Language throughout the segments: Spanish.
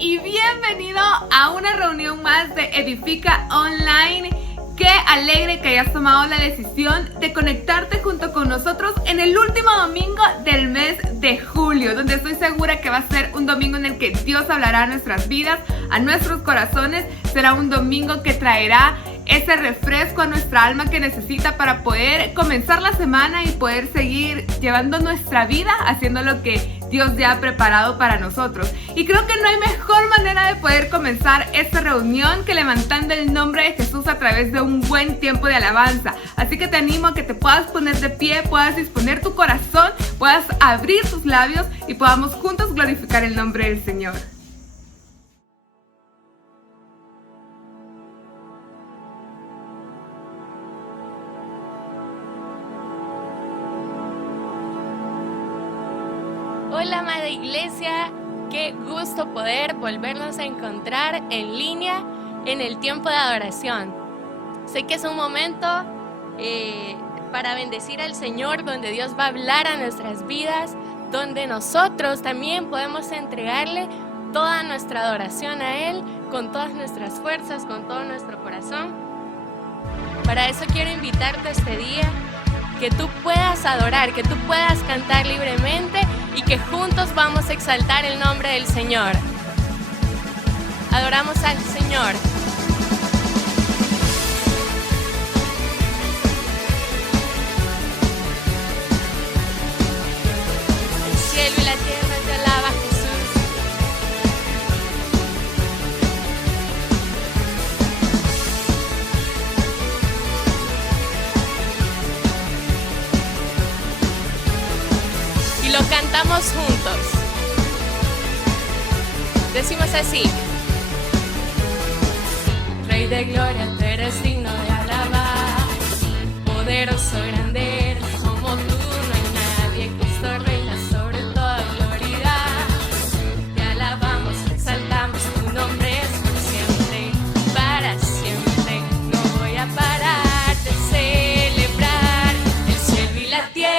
y bienvenido a una reunión más de Edifica Online. Qué alegre que hayas tomado la decisión de conectarte junto con nosotros en el último domingo del mes de julio, donde estoy segura que va a ser un domingo en el que Dios hablará a nuestras vidas, a nuestros corazones. Será un domingo que traerá ese refresco a nuestra alma que necesita para poder comenzar la semana y poder seguir llevando nuestra vida haciendo lo que Dios ya ha preparado para nosotros. Y creo que no hay mejor manera de poder comenzar esta reunión que levantando el nombre de Jesús a través de un buen tiempo de alabanza. Así que te animo a que te puedas poner de pie, puedas disponer tu corazón, puedas abrir tus labios y podamos juntos glorificar el nombre del Señor. Hola, amada iglesia, qué gusto poder volvernos a encontrar en línea en el tiempo de adoración. Sé que es un momento para bendecir al Señor, donde Dios va a hablar a nuestras vidas, donde nosotros también podemos entregarle toda nuestra adoración a Él, con todas nuestras fuerzas, con todo nuestro corazón. Para eso quiero invitarte este día, que tú puedas adorar, que tú puedas cantar libremente y que juntos vamos a exaltar el nombre del Señor. Adoramos al Señor. El cielo y la tierra te alaban, Jesús. Y lo cantamos juntos. Decimos así: Rey de gloria, tú eres digno de alabar, poderoso, grande eres, como tú no hay nadie. Cristo reina sobre toda autoridad. Te alabamos, exaltamos, tu nombre es por siempre, para siempre. No voy a parar de celebrar. El cielo y la tierra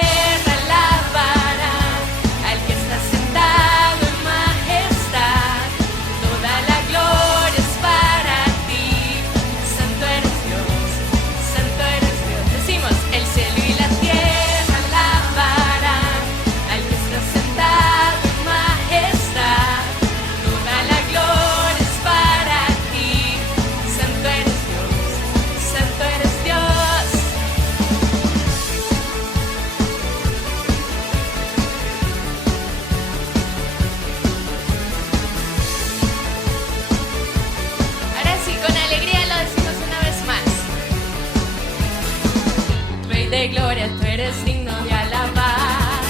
de gloria, tú eres digno de alabar,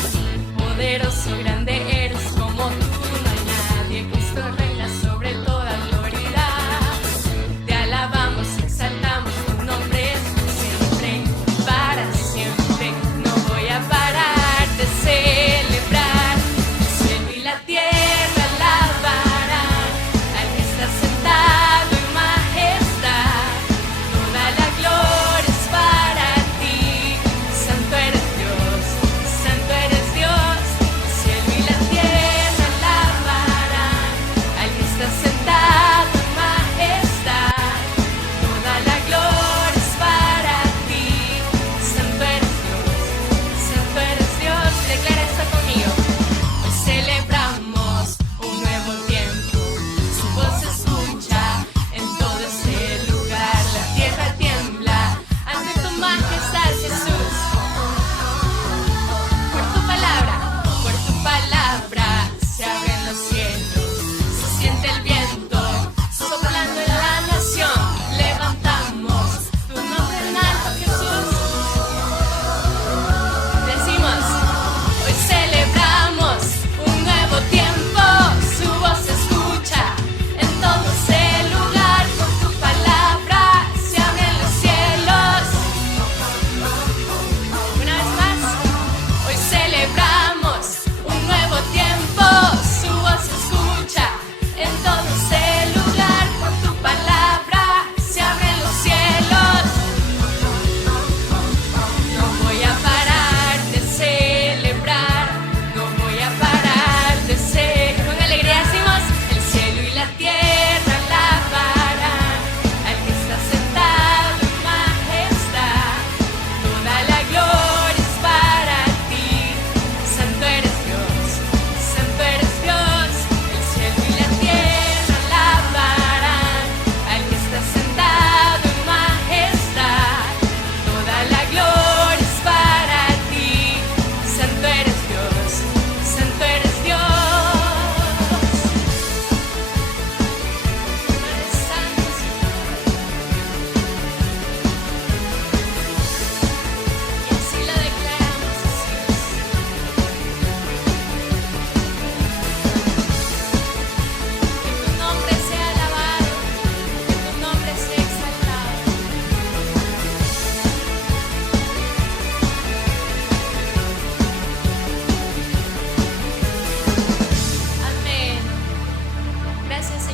poderoso, grande eres, como tú no hay nadie. Cristo reina sobre toda autoridad. Te alabamos, exaltamos, tu nombre es por siempre, para siempre. No voy a parar de celebrar. El cielo y la tierra alabarán al que está sentado en majestad. Toda la gloria es para ti. Santo eres Dios,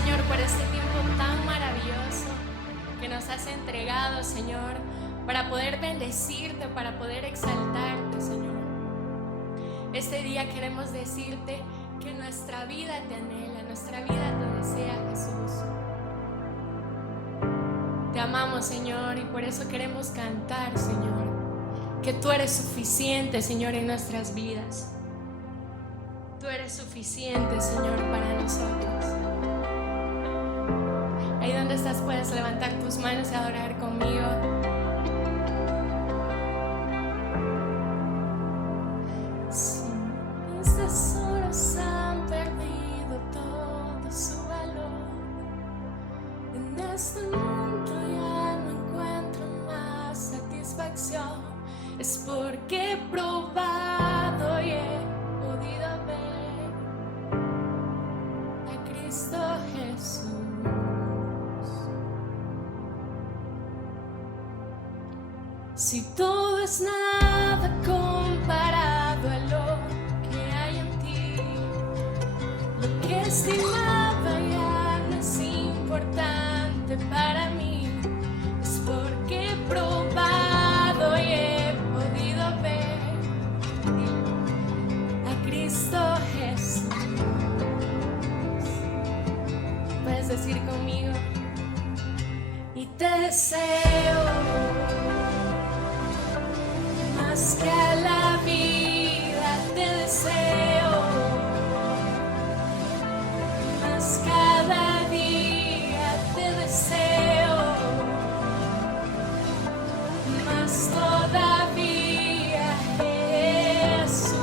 Señor, por este tiempo tan maravilloso que nos has entregado, Señor, para poder bendecirte, para poder exaltarte, Señor. Este día queremos decirte que nuestra vida te anhela, nuestra vida te desea, Jesús. Te amamos, Señor, y por eso queremos cantar, Señor, que tú eres suficiente, Señor, en nuestras vidas. Tú eres suficiente, Señor, para nosotros. Ahí donde estás puedes levantar tus manos y adorar conmigo. Si mis tesoros han perdido todo su valor, en este mundo ya no encuentro más satisfacción, es porque he probado y he podido ver a Cristo Jesús. Si todo es nada comparado a lo que hay en ti, lo que estimaba ya no es importante para mí, es porque he probado y he podido ver a Cristo Jesús. Puedes decir conmigo: y te deseo más que a la vida, te deseo más cada día, te deseo más todavía, Jesús.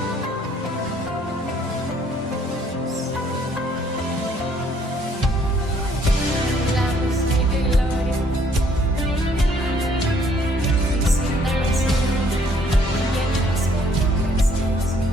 Damos Rey de gloria, visítanos, Señor, llénanos con tu presencia.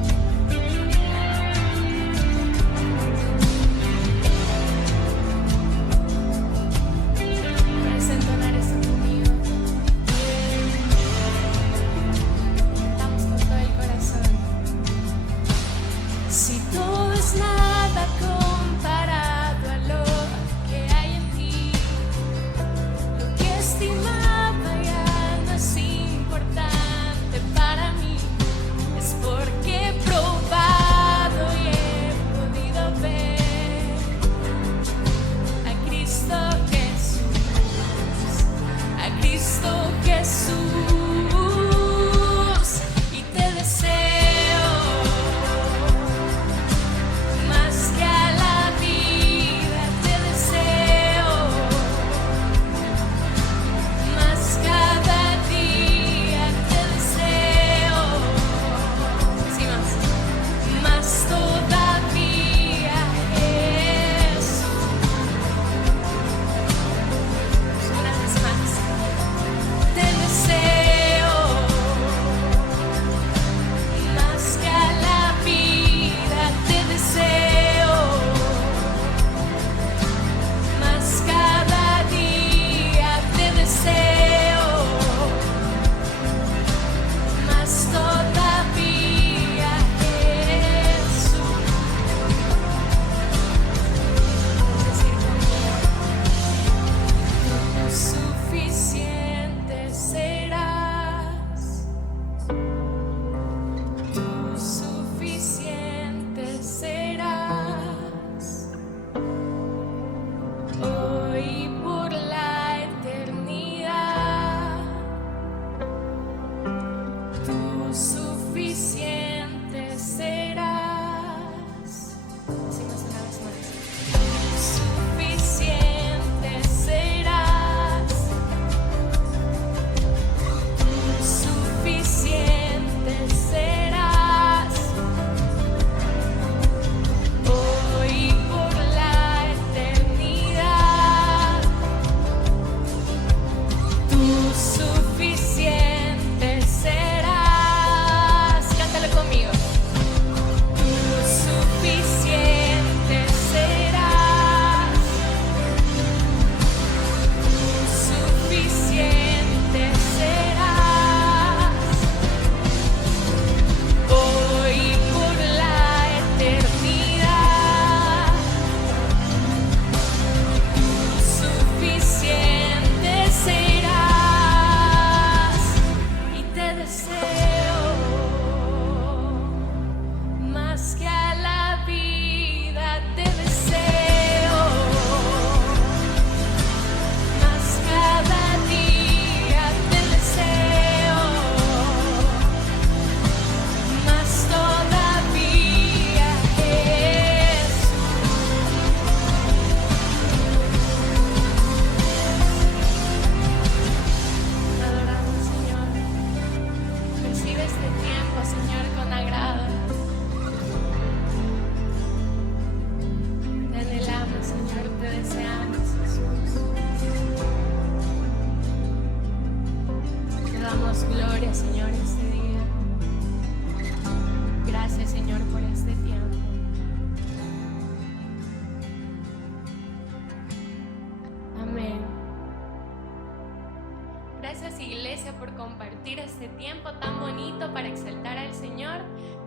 Gracias, Iglesia, por compartir este tiempo tan bonito para exaltar al Señor.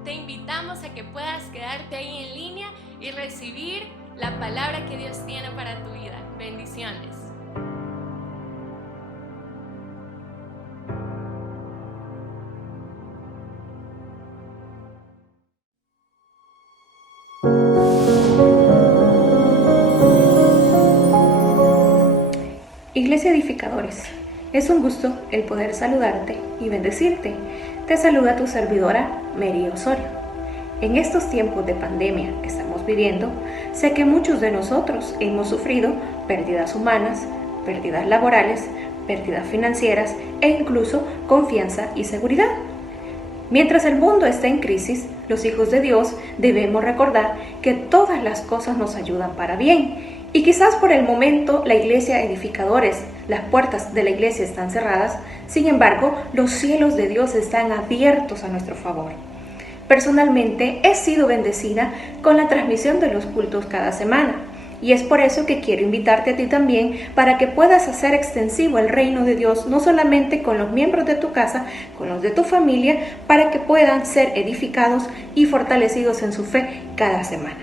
Te invitamos a que puedas quedarte ahí en línea y recibir la palabra que Dios tiene para tu vida. Bendiciones. Iglesia Edificadores, es un gusto el poder saludarte y bendecirte. Te saluda tu servidora, Mary Osorio. En estos tiempos de pandemia que estamos viviendo, sé que muchos de nosotros hemos sufrido pérdidas humanas, pérdidas laborales, pérdidas financieras e incluso confianza y seguridad. Mientras el mundo está en crisis, los hijos de Dios debemos recordar que todas las cosas nos ayudan para bien. Y quizás por el momento la iglesia Edificadores, las puertas de la iglesia están cerradas, sin embargo, los cielos de Dios están abiertos a nuestro favor. Personalmente he sido bendecida con la transmisión de los cultos cada semana. Y es por eso que quiero invitarte a ti también para que puedas hacer extensivo el reino de Dios, no solamente con los miembros de tu casa, con los de tu familia, para que puedan ser edificados y fortalecidos en su fe cada semana.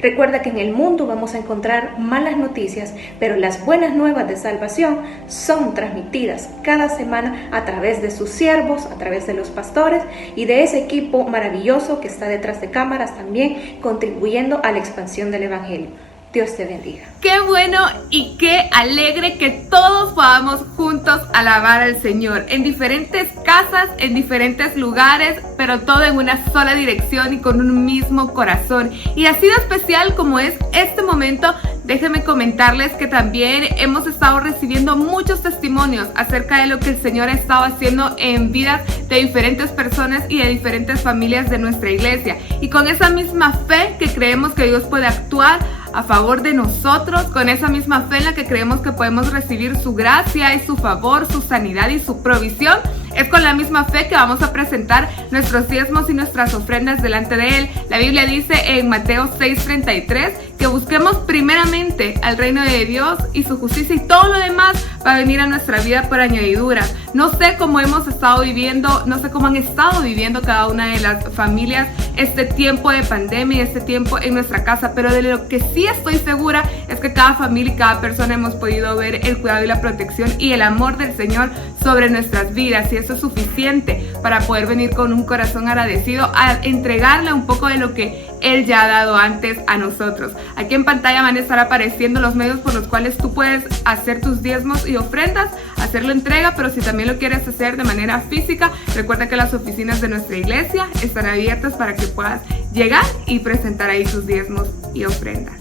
Recuerda que en el mundo vamos a encontrar malas noticias, pero las buenas nuevas de salvación son transmitidas cada semana a través de sus siervos, a través de los pastores y de ese equipo maravilloso que está detrás de cámaras también contribuyendo a la expansión del Evangelio. Dios te bendiga. Qué bueno y qué alegre que todos podamos juntos alabar al Señor en diferentes casas, en diferentes lugares, pero todo en una sola dirección y con un mismo corazón. Y así de especial como es este momento, déjenme comentarles que también hemos estado recibiendo muchos testimonios acerca de lo que el Señor ha estado haciendo en vidas de diferentes personas y de diferentes familias de nuestra iglesia. Y con esa misma fe que creemos que Dios puede actuar a favor de nosotros, con esa misma fe en la que creemos que podemos recibir su gracia y su favor, su sanidad y su provisión, es con la misma fe que vamos a presentar nuestros diezmos y nuestras ofrendas delante de Él. La Biblia dice en Mateo 6:33 que busquemos primeramente al reino de Dios y su justicia, y todo lo demás va a venir a nuestra vida por añadidura. No sé cómo hemos estado viviendo, no sé cómo han estado viviendo cada una de las familias este tiempo de pandemia y este tiempo en nuestra casa, pero de lo que sí estoy segura es que cada familia y cada persona hemos podido ver el cuidado y la protección y el amor del Señor sobre nuestras vidas, y eso es suficiente para poder venir con un corazón agradecido a entregarle un poco de lo que Él ya ha dado antes a nosotros. Aquí en pantalla van a estar apareciendo los medios por los cuales tú puedes hacer tus diezmos y ofrendas, hacer la entrega, pero si también lo quieres hacer de manera física, recuerda que las oficinas de nuestra iglesia están abiertas para que puedas llegar y presentar ahí tus diezmos y ofrendas.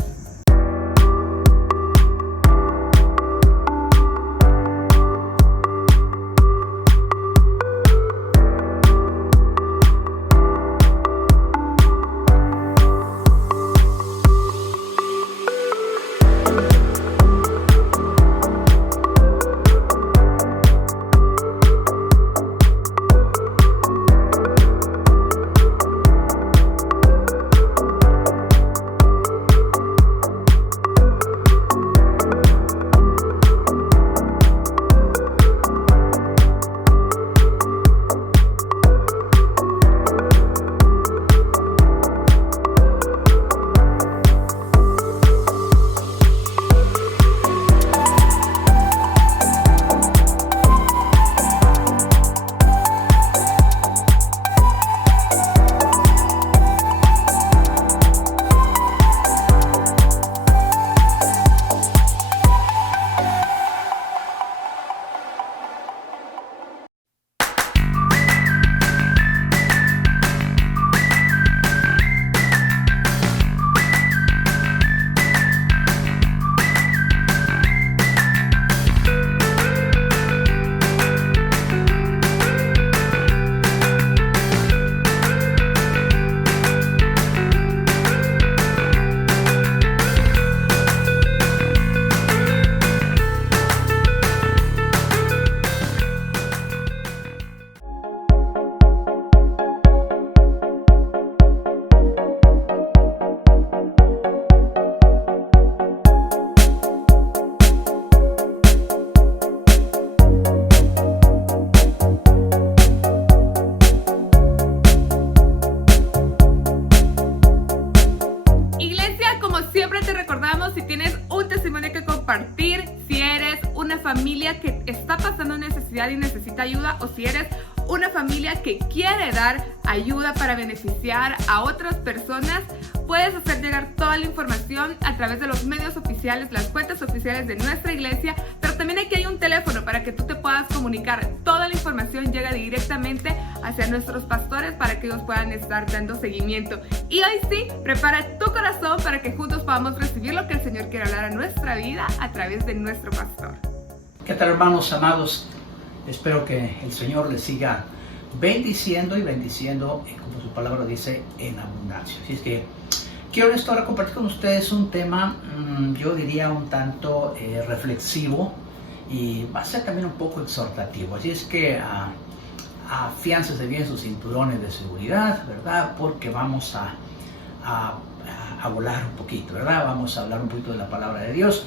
compartir si eres una familia que está pasando necesidad y necesita ayuda, o si eres una familia que quiere dar ayuda para beneficiar a otras personas. Puedes hacer llegar toda la información a través de los medios oficiales, las cuentas oficiales de nuestra iglesia, pero también aquí hay un teléfono para que tú te puedas comunicar. Toda la información llega directamente hacia nuestros pastores para que ellos puedan estar dando seguimiento. Y hoy sí, prepara tu corazón para que juntos podamos recibir lo que el Señor quiere hablar a nuestra vida a través de nuestro pastor. ¿Qué tal, hermanos amados? Espero que el Señor les siga bendiciendo y bendiciendo, como su palabra dice, en abundancia. Así es que quiero en esta hora compartir con ustedes un tema, yo diría un tanto reflexivo, y va a ser también un poco exhortativo. Así es que afiáncense bien sus cinturones de seguridad, ¿verdad? Porque vamos a volar un poquito, ¿verdad? Vamos a hablar un poquito de la palabra de Dios.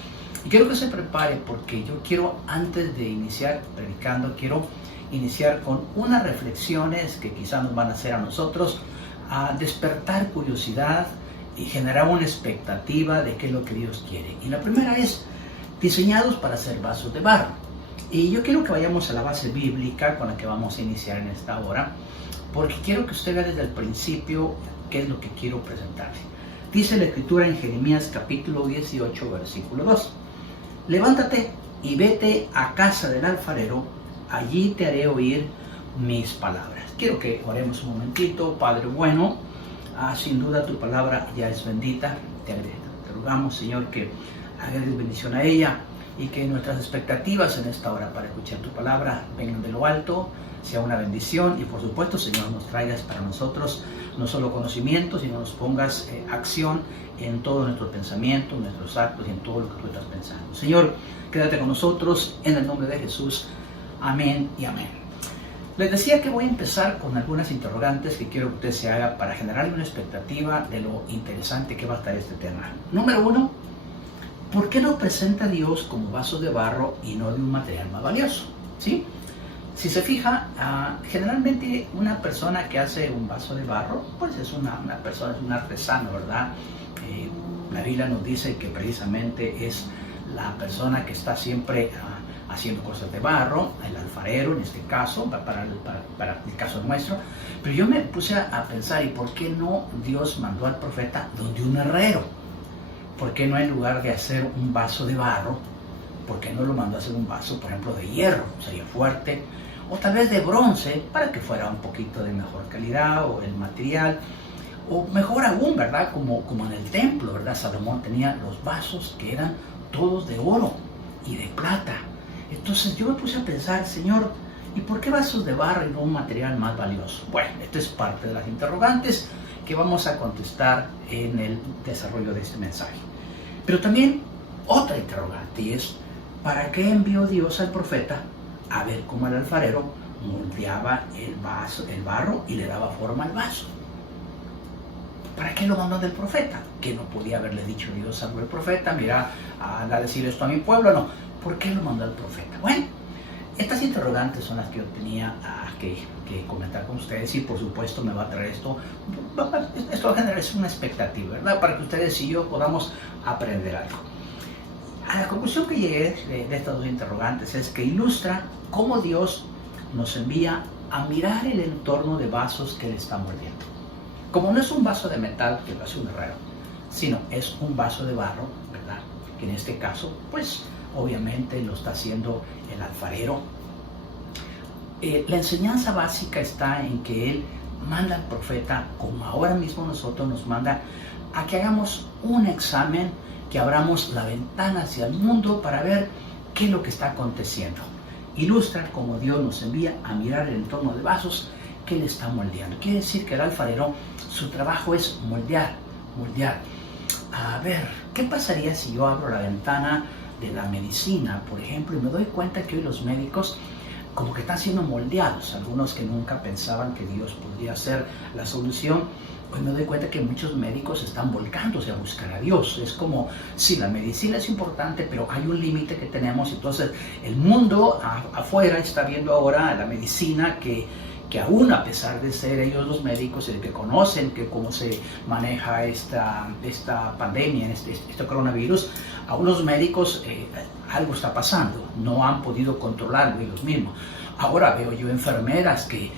Y quiero que se prepare, porque yo quiero, antes de iniciar predicando, quiero iniciar con unas reflexiones que quizás nos van a hacer a nosotros a despertar curiosidad y generar una expectativa de qué es lo que Dios quiere. Y la primera es diseñados para ser vasos de barro. Y yo quiero que vayamos a la base bíblica con la que vamos a iniciar en esta hora, porque quiero que usted vea desde el principio qué es lo que quiero presentarle. Dice la Escritura en Jeremías capítulo 18, versículo 2. Levántate y vete a casa del alfarero, allí te haré oír mis palabras. Quiero que oremos un momentito. Padre bueno, sin duda tu palabra ya es bendita. Te rogamos, Señor, que hagas bendición a ella y que nuestras expectativas en esta hora para escuchar tu palabra vengan de lo alto, sea una bendición, y por supuesto, Señor, nos traigas para nosotros no solo conocimiento, sino nos pongas acción en todo nuestro pensamiento, en nuestros actos y en todo lo que tú estás pensando. Señor, quédate con nosotros en el nombre de Jesús. Amén y amén. Les decía que voy a empezar con algunas interrogantes que quiero que usted se haga para generarle una expectativa de lo interesante que va a estar este tema. Número 1, ¿por qué no presenta a Dios como vaso de barro y no de un material más valioso? ¿Sí? Si se fija, generalmente una persona que hace un vaso de barro, pues es una persona, es un artesano, ¿verdad? La Biblia nos dice que precisamente es la persona que está siempre haciendo cosas de barro, el alfarero en este caso, para el caso nuestro. Pero yo me puse a pensar, ¿y por qué no Dios mandó al profeta donde un herrero? ¿Por qué no, en lugar de hacer un vaso de barro, por qué no lo mandó a hacer un vaso, por ejemplo, de hierro? Sería fuerte. O tal vez de bronce, para que fuera un poquito de mejor calidad, o el material, o mejor aún, ¿verdad? Como en el templo, ¿verdad? Salomón tenía los vasos que eran todos de oro y de plata. Entonces yo me puse a pensar, Señor, ¿y por qué vasos de barro y no un material más valioso? Bueno, esto es parte de las interrogantes que vamos a contestar en el desarrollo de este mensaje. Pero también otra interrogante es, ¿para qué envió Dios al profeta a ver cómo el alfarero moldeaba el barro y le daba forma al vaso? ¿Para qué lo mandó del profeta? Que no podía haberle dicho Dios algo al profeta, mira, anda a decir esto a mi pueblo. No, ¿por qué lo mandó al profeta? Bueno, estas interrogantes son las que yo tenía que comentar con ustedes, y por supuesto me va a traer esto va a generar una expectativa, ¿verdad? Para que ustedes y yo podamos aprender algo. A la conclusión que llegué de estas dos interrogantes es que ilustra cómo Dios nos envía a mirar el entorno de vasos que Él está moldeando. Como no es un vaso de metal que lo hace un herrero, sino es un vaso de barro, ¿verdad? Que en este caso, pues obviamente lo está haciendo el alfarero. La enseñanza básica está en que Él manda al profeta, como ahora mismo nosotros nos manda, a que hagamos un examen, que abramos la ventana hacia el mundo para ver qué es lo que está aconteciendo. Ilustra cómo Dios nos envía a mirar el entorno de vasos que Él está moldeando. Quiere decir que el alfarero, su trabajo es moldear. A ver, ¿qué pasaría si yo abro la ventana de la medicina, por ejemplo, y me doy cuenta que hoy los médicos como que están siendo moldeados? Algunos que nunca pensaban que Dios podría ser la solución, hoy me doy cuenta que muchos médicos están volcándose a buscar a Dios. Es como, sí, la medicina es importante, pero hay un límite que tenemos. Entonces el mundo afuera está viendo ahora la medicina que aún, a pesar de ser ellos los médicos que conocen que cómo se maneja esta pandemia, este coronavirus, aún los médicos algo está pasando, no han podido controlarlo ellos mismos. Ahora veo yo enfermeras que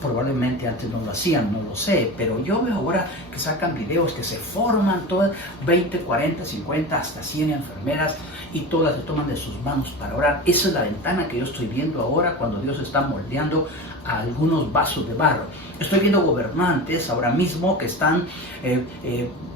probablemente antes no lo hacían, no lo sé, pero yo veo ahora que sacan videos que se forman todas 20, 40, 50, hasta 100 enfermeras y todas se toman de sus manos para orar. Esa es la ventana que yo estoy viendo ahora cuando Dios está moldeando a algunos vasos de barro. Estoy viendo gobernantes ahora mismo que están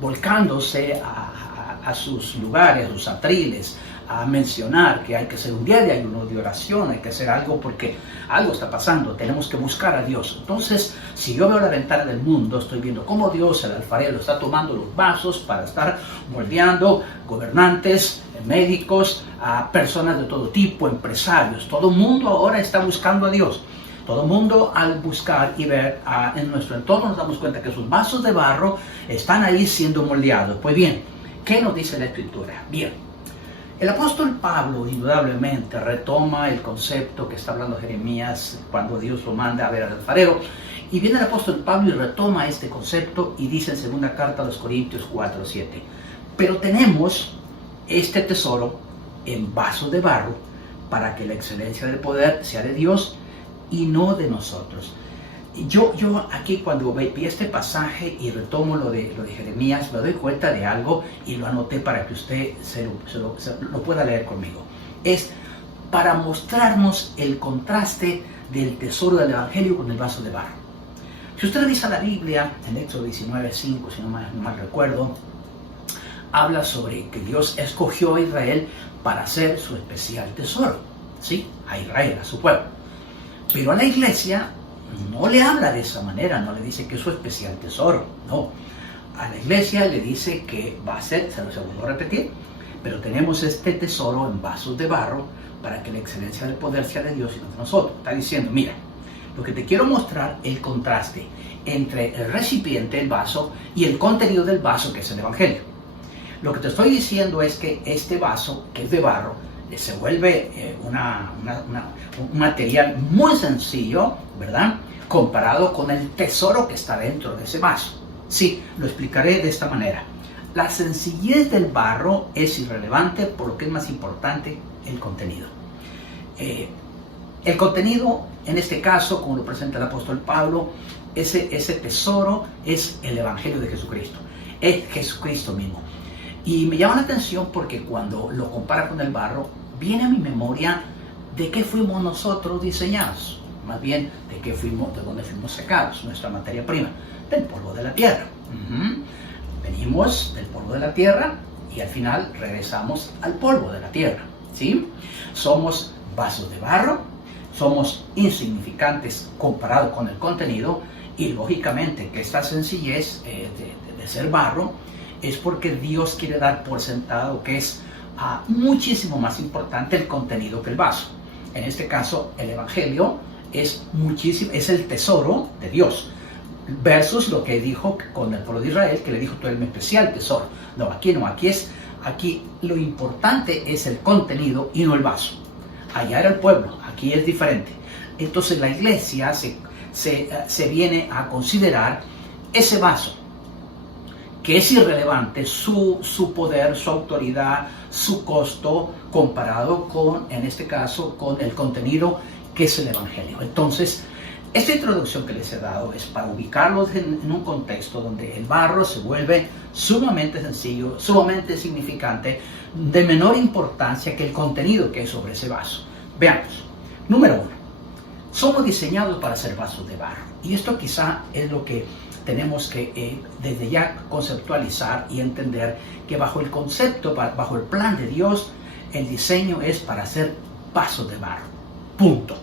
volcándose a sus lugares, a sus atriles, a mencionar que hay que hacer un día de ayuno, de oración, hay que hacer algo porque algo está pasando, tenemos que buscar a Dios. Entonces, si yo veo la ventana del mundo, estoy viendo cómo Dios, el alfarero, está tomando los vasos para estar moldeando gobernantes, médicos, a personas de todo tipo, empresarios. Todo el mundo ahora está buscando a Dios. Todo el mundo, al buscar y ver en nuestro entorno, nos damos cuenta que sus vasos de barro están ahí siendo moldeados. Pues bien, ¿qué nos dice la Escritura? Bien, el apóstol Pablo indudablemente retoma el concepto que está hablando Jeremías cuando Dios lo manda a ver al alfarero, y viene el apóstol Pablo y retoma este concepto y dice en segunda carta a los Corintios 4:7, pero tenemos este tesoro en vasos de barro para que la excelencia del poder sea de Dios y no de nosotros. Yo aquí cuando vi este pasaje y retomo lo de Jeremías, me doy cuenta de algo y lo anoté para que usted lo pueda leer conmigo. Es para mostrarnos el contraste del tesoro del Evangelio con el vaso de barro. Si usted revisa la Biblia, en Éxodo 19:5, si no mal recuerdo, habla sobre que Dios escogió a Israel para hacer su especial tesoro, ¿sí? A Israel, a su pueblo. Pero a la iglesia no le habla de esa manera, no le dice que es su especial tesoro, no. A la iglesia le dice que va a ser, se lo vuelvo a repetir, pero tenemos este tesoro en vasos de barro para que la excelencia del poder sea de Dios y no de nosotros. Está diciendo, mira, lo que te quiero mostrar es el contraste entre el recipiente, el vaso, y el contenido del vaso, que es el Evangelio. Lo que te estoy diciendo es que este vaso, que es de barro, se vuelve un material muy sencillo, ¿verdad? Comparado con el tesoro que está dentro de ese vaso. Sí, lo explicaré de esta manera. La sencillez del barro es irrelevante, por lo que es más importante el contenido. El contenido, en este caso, como lo presenta el apóstol Pablo, ese tesoro es el Evangelio de Jesucristo. Es Jesucristo mismo. Y me llama la atención porque cuando lo compara con el barro, viene a mi memoria de qué fuimos nosotros diseñados, más bien de dónde fuimos sacados, nuestra materia prima, del polvo de la tierra. Venimos del polvo de la tierra y al final regresamos al polvo de la tierra, ¿sí? Somos vasos de barro, somos insignificantes comparado con el contenido, y lógicamente que esta sencillez de ser barro es porque Dios quiere dar por sentado que es muchísimo más importante el contenido que el vaso. En este caso, el Evangelio es el tesoro de Dios, versus lo que dijo con el pueblo de Israel, que le dijo, tú eres mi especial tesoro. No, aquí aquí lo importante es el contenido y no el vaso. Allá era el pueblo, aquí es diferente. Entonces la iglesia se viene a considerar ese vaso, que es irrelevante, su poder, su autoridad, su costo, comparado con, en este caso, con el contenido que es el Evangelio. Entonces, esta introducción que les he dado es para ubicarlos en un contexto donde el barro se vuelve sumamente sencillo, sumamente significante, de menor importancia que el contenido que es sobre ese vaso. Veamos. Número 1. Somos diseñados para ser vasos de barro. Y esto quizá es lo que tenemos que desde ya conceptualizar y entender, que bajo el concepto, bajo el plan de Dios, el diseño es para ser vasos de barro. Punto.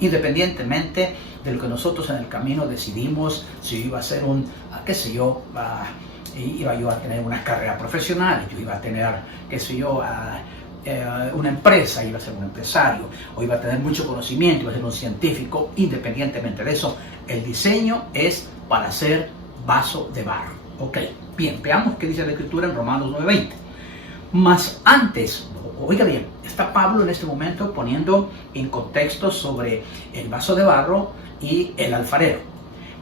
Independientemente de lo que nosotros en el camino decidimos, si iba a ser iba yo a tener una carrera profesional, yo iba a tener, una empresa, iba a ser un empresario, o iba a tener mucho conocimiento, iba a ser un científico. Independientemente de eso, el diseño es para ser vaso de barro. Ok, bien, veamos qué dice la Escritura en Romanos 9:20. Mas antes, oiga bien, está Pablo en este momento poniendo en contexto sobre el vaso de barro y el alfarero.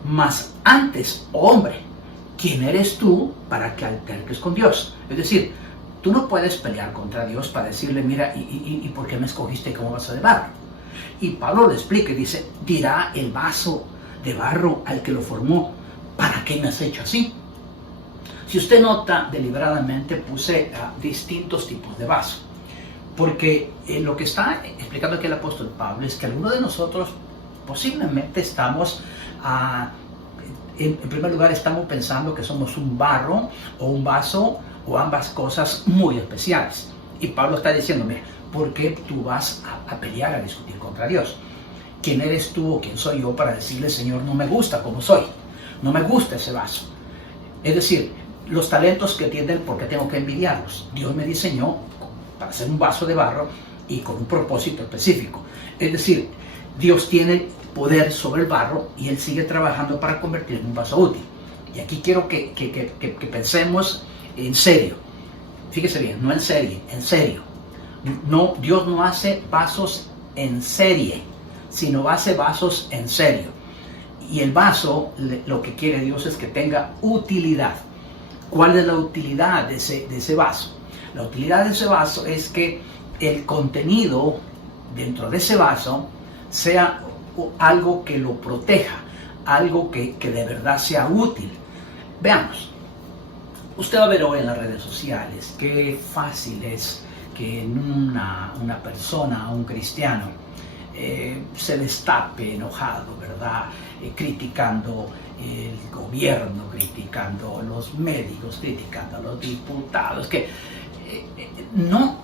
Mas antes, hombre, ¿quién eres tú para que alterques con Dios? Es decir, Tú no puedes pelear contra Dios para decirle, mira, ¿y por qué me escogiste como vaso de barro? Y Pablo le explica y dice, dirá el vaso de barro al que lo formó, ¿para qué me has hecho así? Si usted nota, deliberadamente puse distintos tipos de vaso, porque lo que está explicando aquí el apóstol Pablo es que algunos de nosotros posiblemente estamos, en primer lugar, estamos pensando que somos un barro o un vaso o ambas cosas muy especiales. Y Pablo está diciéndome, ¿por qué tú vas a pelear, a discutir contra Dios? ¿Quién eres tú o quién soy yo para decirle, Señor, no me gusta como soy? No me gusta ese vaso. Es decir, los talentos que tienen, ¿por qué tengo que envidiarlos? Dios me diseñó para ser un vaso de barro y con un propósito específico. Es decir, Dios tiene poder sobre el barro y Él sigue trabajando para convertirlo en un vaso útil. Y aquí quiero que pensemos en serio. Fíjese bien, no en serie, en serio. No, Dios no hace vasos en serie, sino hace vasos en serio. Y el vaso, lo que quiere Dios es que tenga utilidad. ¿Cuál es la utilidad de ese vaso? La utilidad de ese vaso es que el contenido dentro de ese vaso sea algo que lo proteja, algo que de verdad sea útil. Veamos, usted va a ver hoy en las redes sociales qué fácil es que una persona, un cristiano, se destape enojado, ¿verdad? Criticando el gobierno, criticando a los médicos, criticando a los diputados, que no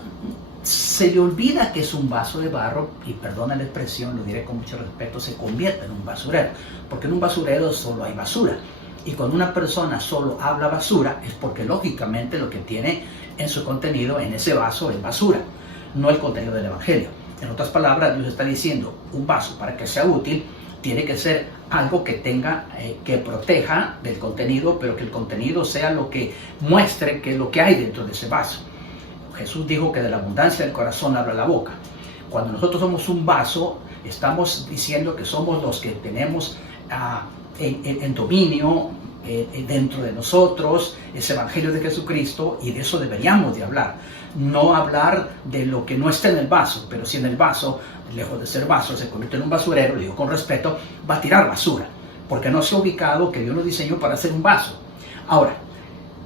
se le olvida que es un vaso de barro, y perdona la expresión, lo diré con mucho respeto, se convierte en un basurero, porque en un basurero solo hay basura, y cuando una persona solo habla basura es porque lógicamente lo que tiene en su contenido en ese vaso es basura, no el contenido del evangelio. En otras palabras, Dios está diciendo, un vaso para que sea útil tiene que ser algo que tenga, que proteja del contenido, pero que el contenido sea lo que muestre que es lo que hay dentro de ese vaso. Jesús dijo que de la abundancia del corazón habla la boca. Cuando nosotros somos un vaso, estamos diciendo que somos los que tenemos en dominio dentro de nosotros ese evangelio de Jesucristo, y de eso deberíamos de hablar. No hablar de lo que no está en el vaso, pero si en el vaso, lejos de ser vaso, se convierte en un basurero, lo digo con respeto, va a tirar basura, porque no se ha ubicado que Dios lo diseñó para ser un vaso. Ahora,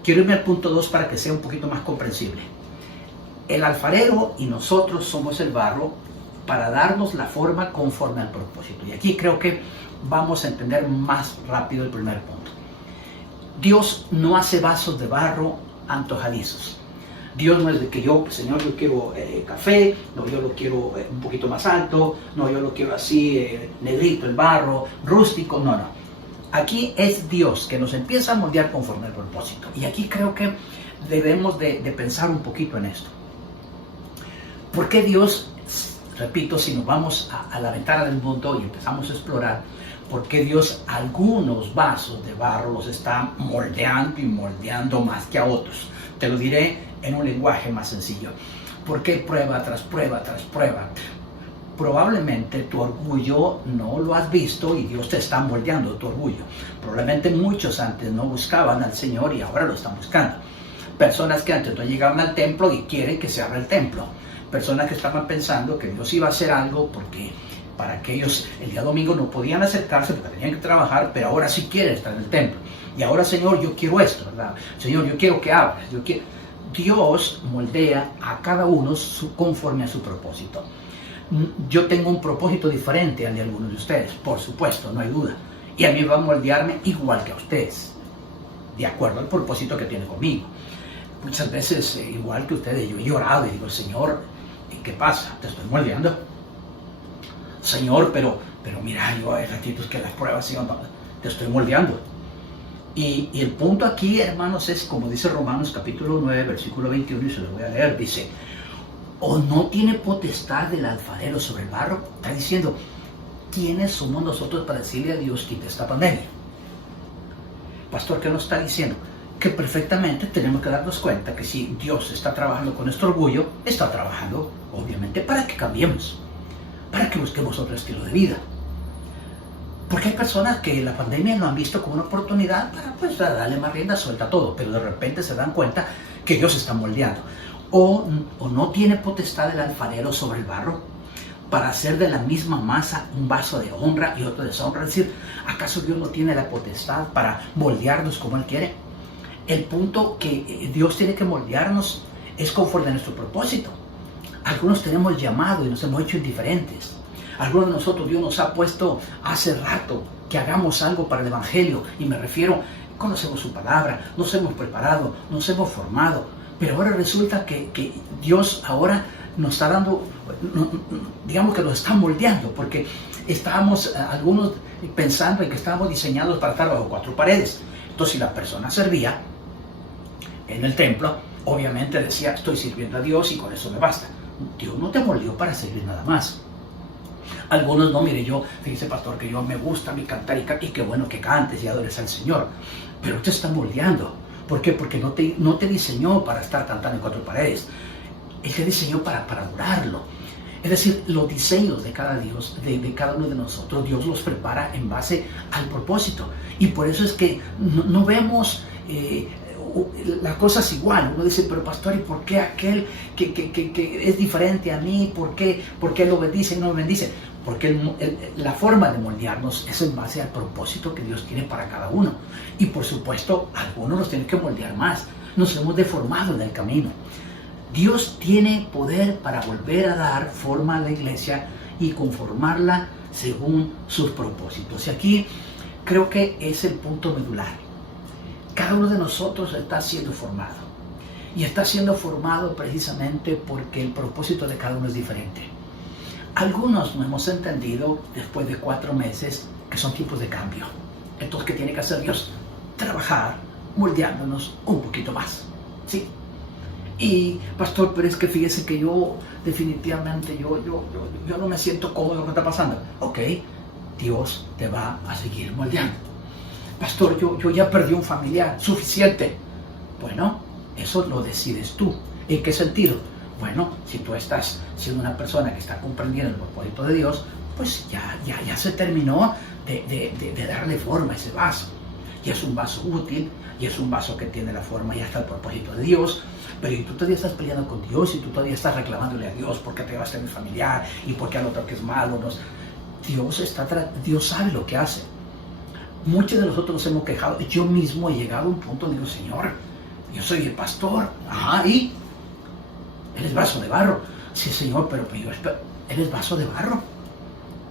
quiero irme al punto 2 para que sea un poquito más comprensible. El alfarero y nosotros somos el barro para darnos la forma conforme al propósito. Y aquí creo que vamos a entender más rápido el primer punto. Dios no hace vasos de barro antojadizos. Dios no es de que yo, Señor, yo quiero café, no, yo lo quiero un poquito más alto, no, yo lo quiero así, negrito, el barro, rústico, no. Aquí es Dios que nos empieza a moldear conforme al propósito. Y aquí creo que debemos de pensar un poquito en esto. ¿Por qué Dios, repito, si nos vamos a la ventana del mundo y empezamos a explorar, por qué Dios algunos vasos de barro los está moldeando y moldeando más que a otros? Te lo diré en un lenguaje más sencillo. ¿Por qué prueba tras prueba tras prueba? Probablemente tu orgullo no lo has visto y Dios te está moldeando tu orgullo. Probablemente muchos antes no buscaban al Señor y ahora lo están buscando. Personas que antes no llegaban al templo y quieren que se abra el templo. Personas que estaban pensando que Dios iba a hacer algo porque para que ellos el día domingo no podían acercarse porque tenían que trabajar, pero ahora sí quieren estar en el templo. Y ahora, Señor, yo quiero esto, ¿verdad? Señor, yo quiero que abras, yo quiero... Dios moldea a cada uno conforme a su propósito. Yo tengo un propósito diferente al de algunos de ustedes, por supuesto, no hay duda. Y a mí va a moldearme igual que a ustedes, de acuerdo al propósito que tiene conmigo. Muchas veces, igual que ustedes, yo he llorado y digo, Señor, ¿qué pasa? ¿Te estoy moldeando? Señor, pero mira, yo hay ratitos que las pruebas, Señor, te estoy moldeando. Y el punto aquí, hermanos, es como dice Romanos capítulo 9, versículo 21, y se lo voy a leer, dice, ¿o no tiene potestad el alfarero sobre el barro? Está diciendo, ¿quiénes somos nosotros para decirle a Dios quita esta pandemia? Pastor, ¿qué nos está diciendo? Que perfectamente tenemos que darnos cuenta que si Dios está trabajando con nuestro orgullo, está trabajando, obviamente, para que cambiemos, para que busquemos otro estilo de vida. Porque hay personas que la pandemia lo han visto como una oportunidad para pues darle más rienda suelta a todo, pero de repente se dan cuenta que Dios está moldeando. ¿O no tiene potestad el alfarero sobre el barro para hacer de la misma masa un vaso de honra y otro de deshonra? Es decir, ¿acaso Dios no tiene la potestad para moldearnos como Él quiere? El punto que Dios tiene que moldearnos es conforme a nuestro propósito. Algunos tenemos llamado y nos hemos hecho indiferentes. Algunos de nosotros Dios nos ha puesto hace rato que hagamos algo para el Evangelio. Y me refiero, conocemos su palabra, nos hemos preparado, nos hemos formado. Pero ahora resulta que Dios ahora nos está dando, digamos que nos está moldeando. Porque estábamos algunos pensando en que estábamos diseñados para estar bajo 4 paredes. Entonces si la persona servía en el templo, obviamente decía, estoy sirviendo a Dios y con eso me basta. Dios no te moldeó para servir nada más. Algunos no, mire, fíjese pastor, que yo me gusta mi cantar y qué bueno que cantes y adores al Señor. Pero te está moldeando. ¿Por qué? Porque no te diseñó para estar cantando en 4 paredes. Él te diseñó para adorarlo. Es decir, los diseños de cada Dios, de cada uno de nosotros, Dios los prepara en base al propósito. Y por eso es que no vemos la cosa es igual. Uno dice, pero pastor, ¿y por qué aquel que es diferente a mí? ¿Por qué él lo bendice y no me bendice? Porque la forma de moldearnos es en base al propósito que Dios tiene para cada uno. Y por supuesto, algunos nos tienen que moldear más. Nos hemos deformado en el camino. Dios tiene poder para volver a dar forma a la iglesia y conformarla según sus propósitos. Y aquí creo que es el punto medular. Cada uno de nosotros está siendo formado. Y está siendo formado precisamente porque el propósito de cada uno es diferente. Algunos no hemos entendido después de 4 meses que son tiempos de cambio. Entonces, ¿qué tiene que hacer Dios? Trabajar moldeándonos un poquito más. ¿Sí? Y pastor, pero es que fíjese que yo definitivamente yo no me siento cómodo con lo que está pasando. Ok, Dios te va a seguir moldeando. Pastor, yo ya perdí un familiar, suficiente. Bueno, eso lo decides tú. ¿En qué sentido? Bueno, si tú estás siendo una persona que está comprendiendo el propósito de Dios, pues ya se terminó de darle forma a ese vaso. Y es un vaso útil, y es un vaso que tiene la forma y hasta el propósito de Dios. Pero y tú todavía estás peleando con Dios, y tú todavía estás reclamándole a Dios porque te llevaste a mi familiar y porque al otro que es malo. Dios sabe lo que hace. Muchos de nosotros nos hemos quejado. Yo mismo he llegado a un punto donde digo, Señor, yo soy el pastor. Ajá, y eres vaso de barro. Sí, Señor, pero eres vaso de barro.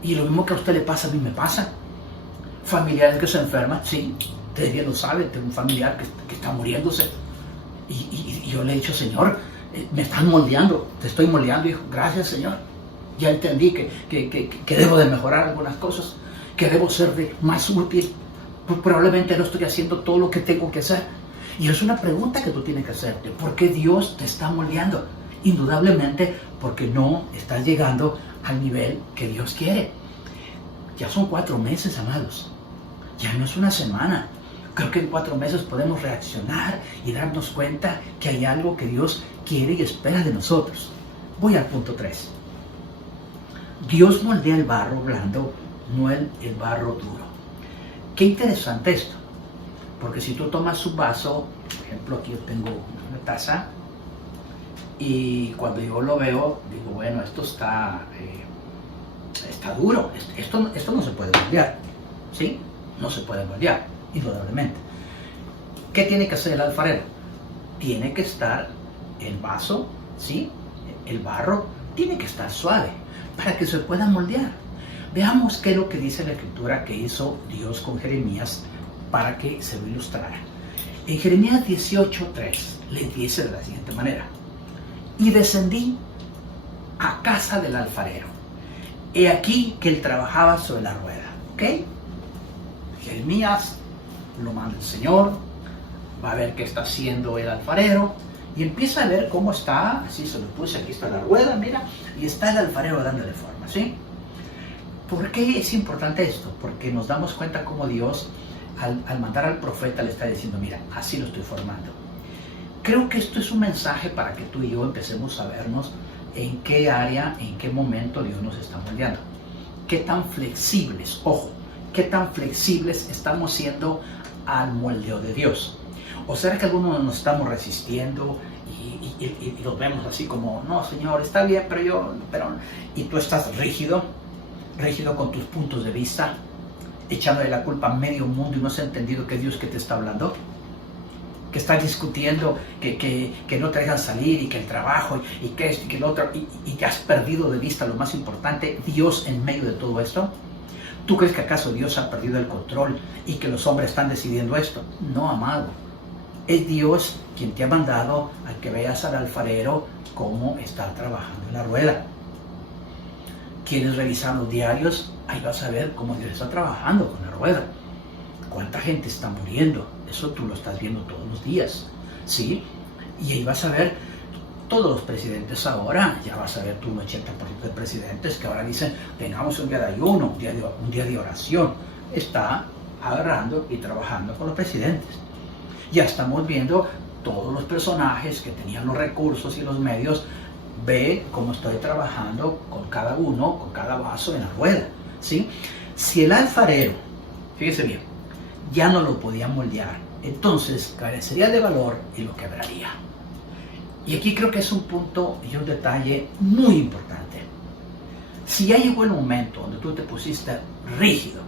Y lo mismo que a usted le pasa, a mí me pasa. Familiares que se enferman, sí, usted bien lo sabe, tengo un familiar que está muriéndose. Y yo le he dicho, Señor, me están moldeando, te estoy moldeando. Y dijo, gracias, Señor. Ya entendí que debo de mejorar algunas cosas, que debo ser más útil. Probablemente no estoy haciendo todo lo que tengo que hacer. Y es una pregunta que tú tienes que hacerte. ¿Por qué Dios te está moldeando? Indudablemente porque no estás llegando al nivel que Dios quiere. Ya son 4 meses, amados. Ya no es una semana. Creo que en 4 meses podemos reaccionar y darnos cuenta que hay algo que Dios quiere y espera de nosotros. Voy al punto 3. Dios moldea el barro blando, no el barro duro. Qué interesante esto. Porque si tú tomas un vaso, por ejemplo, aquí yo tengo una taza, y cuando yo lo veo, digo, bueno, esto está duro, esto no se puede moldear, ¿sí? No se puede moldear, indudablemente. ¿Qué tiene que hacer el alfarero? Tiene que estar el vaso, ¿sí? El barro tiene que estar suave para que se pueda moldear. Veamos qué es lo que dice la escritura que hizo Dios con Jeremías para que se lo ilustrara. En Jeremías 18:3 le dice de la siguiente manera: y descendí a casa del alfarero. He aquí que él trabajaba sobre la rueda. ¿Ok? Jeremías lo manda el Señor, va a ver qué está haciendo el alfarero y empieza a ver cómo está. Así se lo puse, aquí está la rueda, mira, y está el alfarero dándole forma, ¿sí? ¿Por qué es importante esto? Porque nos damos cuenta cómo Dios, al mandar al profeta, le está diciendo, mira, así lo estoy formando. Creo que esto es un mensaje para que tú y yo empecemos a vernos en qué área, en qué momento Dios nos está moldeando. Qué tan flexibles, ojo, qué tan flexibles estamos siendo al moldeo de Dios. ¿O será que algunos nos estamos resistiendo y los vemos así como, no, Señor, está bien, pero y tú estás rígido con tus puntos de vista, echándole la culpa a medio mundo y no has entendido que es Dios que te está hablando, que estás discutiendo que no te dejan salir y que el trabajo y que esto y que lo otro y que has perdido de vista lo más importante, Dios en medio de todo esto. ¿Tú crees que acaso Dios ha perdido el control y que los hombres están decidiendo esto? No, amado. Es Dios quien te ha mandado a que veas al alfarero cómo está trabajando en la rueda. ¿Quieres revisar los diarios? Ahí vas a ver cómo Dios está trabajando con la rueda. ¿Cuánta gente está muriendo? Eso tú lo estás viendo todos los días, ¿sí? Y ahí vas a ver todos los presidentes ahora, ya vas a ver tú un 80% de presidentes que ahora dicen, tengamos un día de ayuno, un día de oración. Está agarrando y trabajando con los presidentes. Ya estamos viendo todos los personajes que tenían los recursos y los medios, ve cómo estoy trabajando con cada uno, con cada vaso en la rueda, ¿sí? Si el alfarero, fíjese bien, ya no lo podía moldear, entonces carecería de valor y lo quebraría. Y aquí creo que es un punto y un detalle muy importante. Si ya llegó el momento donde tú te pusiste rígido,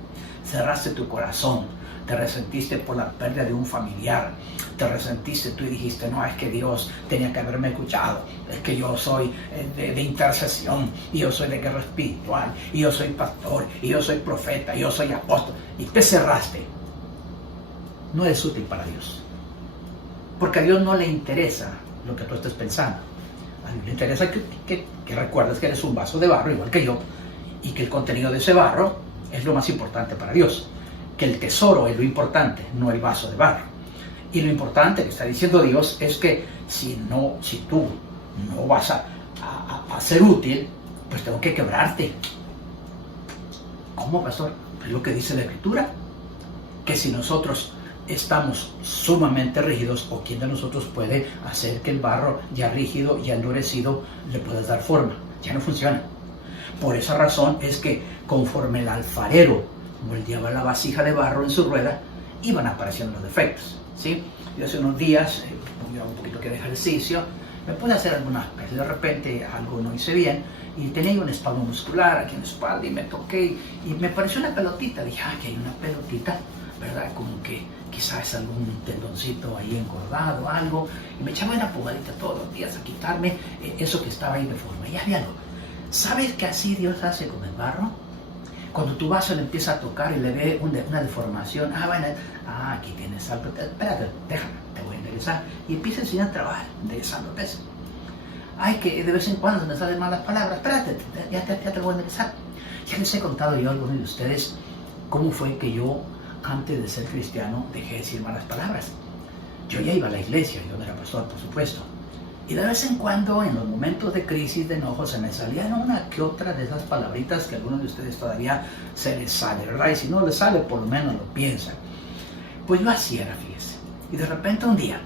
cerraste tu corazón, te resentiste por la pérdida de un familiar, te resentiste tú y dijiste, no, es que Dios tenía que haberme escuchado, es que yo soy de intercesión, y yo soy de guerra espiritual, y yo soy pastor, y yo soy profeta, y yo soy apóstol, y te cerraste. No es útil para Dios, porque a Dios no le interesa lo que tú estés pensando. A Dios le interesa que recuerdes que eres un vaso de barro igual que yo, y que el contenido de ese barro es lo más importante para Dios, que el tesoro es lo importante, no el vaso de barro. Y lo importante que está diciendo Dios es que si tú no vas a ser útil, pues tengo que quebrarte. ¿Cómo, pastor? Es lo que dice la Escritura, que si nosotros estamos sumamente rígidos, o quién de nosotros puede hacer que el barro ya rígido, ya endurecido, le puedas dar forma. Ya no funciona. Por esa razón es que conforme el alfarero moldeaba la vasija de barro en su rueda, iban apareciendo los defectos, ¿sí? Yo hace unos días, un poquito que de ejercicio, me pude hacer algunas veces, de repente algo no hice bien, y tenía un espasmo muscular aquí en la espalda, y me toqué, y me pareció una pelotita. Dije, que hay una pelotita, ¿verdad? Como que quizás algún tendoncito ahí engordado, algo, y me echaba una pomadita todos los días a quitarme eso que estaba ahí deforme. Y había algo. ¿Sabes que así Dios hace con el barro? Cuando tu vaso le empieza a tocar y le ve una deformación, aquí tienes algo, espérate, déjame, te voy a enderezar. Y empieza a enseñar a trabajar, enderezándote eso. Que de vez en cuando me salen malas palabras, espérate, ya te voy a enderezar. Ya les he contado yo a algunos de ustedes cómo fue que yo, antes de ser cristiano, dejé de decir malas palabras. Yo ya iba a la iglesia, yo no era pastor, por supuesto. Y de vez en cuando, en los momentos de crisis, de enojo, se me salían una que otra de esas palabritas que a algunos de ustedes todavía se les sale, ¿verdad? Y si no les sale, por lo menos lo piensan. Pues yo así era, fíjese. Y de repente un día,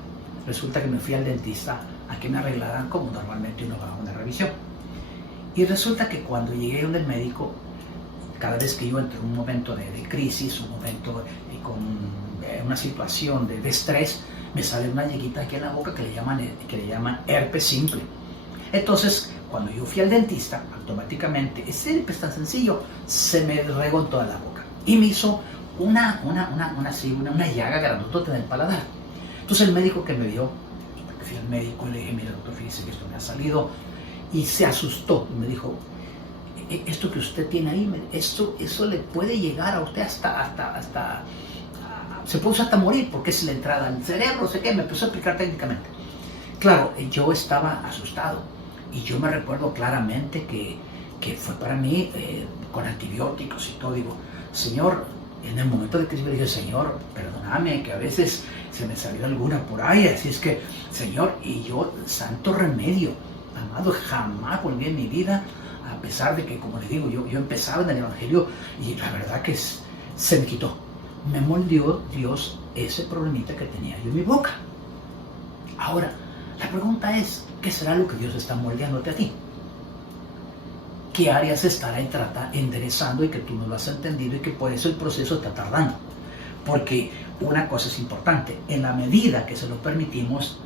resulta que me fui al dentista a que me arreglaran como normalmente uno va a una revisión. Y resulta que cuando llegué donde el médico, cada vez que yo entro en un momento de crisis, un momento con una situación de estrés, me sale una lleguita aquí en la boca que le llaman herpes simple. Entonces, cuando yo fui al dentista, automáticamente, ese herpes tan sencillo, se me regó en toda la boca. Y me hizo una llaga grandotota en el paladar. Entonces el médico que me vio, fui al médico y le dije, mira doctor, fíjese que esto me ha salido. Y se asustó y me dijo, esto que usted tiene ahí, eso le puede llegar a usted hasta se puede hasta morir porque es la entrada al cerebro, sé qué, me empezó a explicar técnicamente. Claro, yo estaba asustado y yo me recuerdo claramente que fue para mí con antibióticos y todo. Digo, Señor, en el momento de crisis me dije, Señor, perdóname que a veces se me salió alguna por ahí, así es que, Señor, y yo, santo remedio, amado, jamás volví en mi vida, a pesar de que, como les digo, yo empezaba en el Evangelio y la verdad que se me quitó. Me moldeó Dios ese problemita que tenía yo en mi boca. Ahora, la pregunta es, ¿qué será lo que Dios está moldeándote a ti? ¿Qué áreas estará enderezando y que tú no lo has entendido y que por eso el proceso está tardando? Porque una cosa es importante, en la medida que se lo permitimos,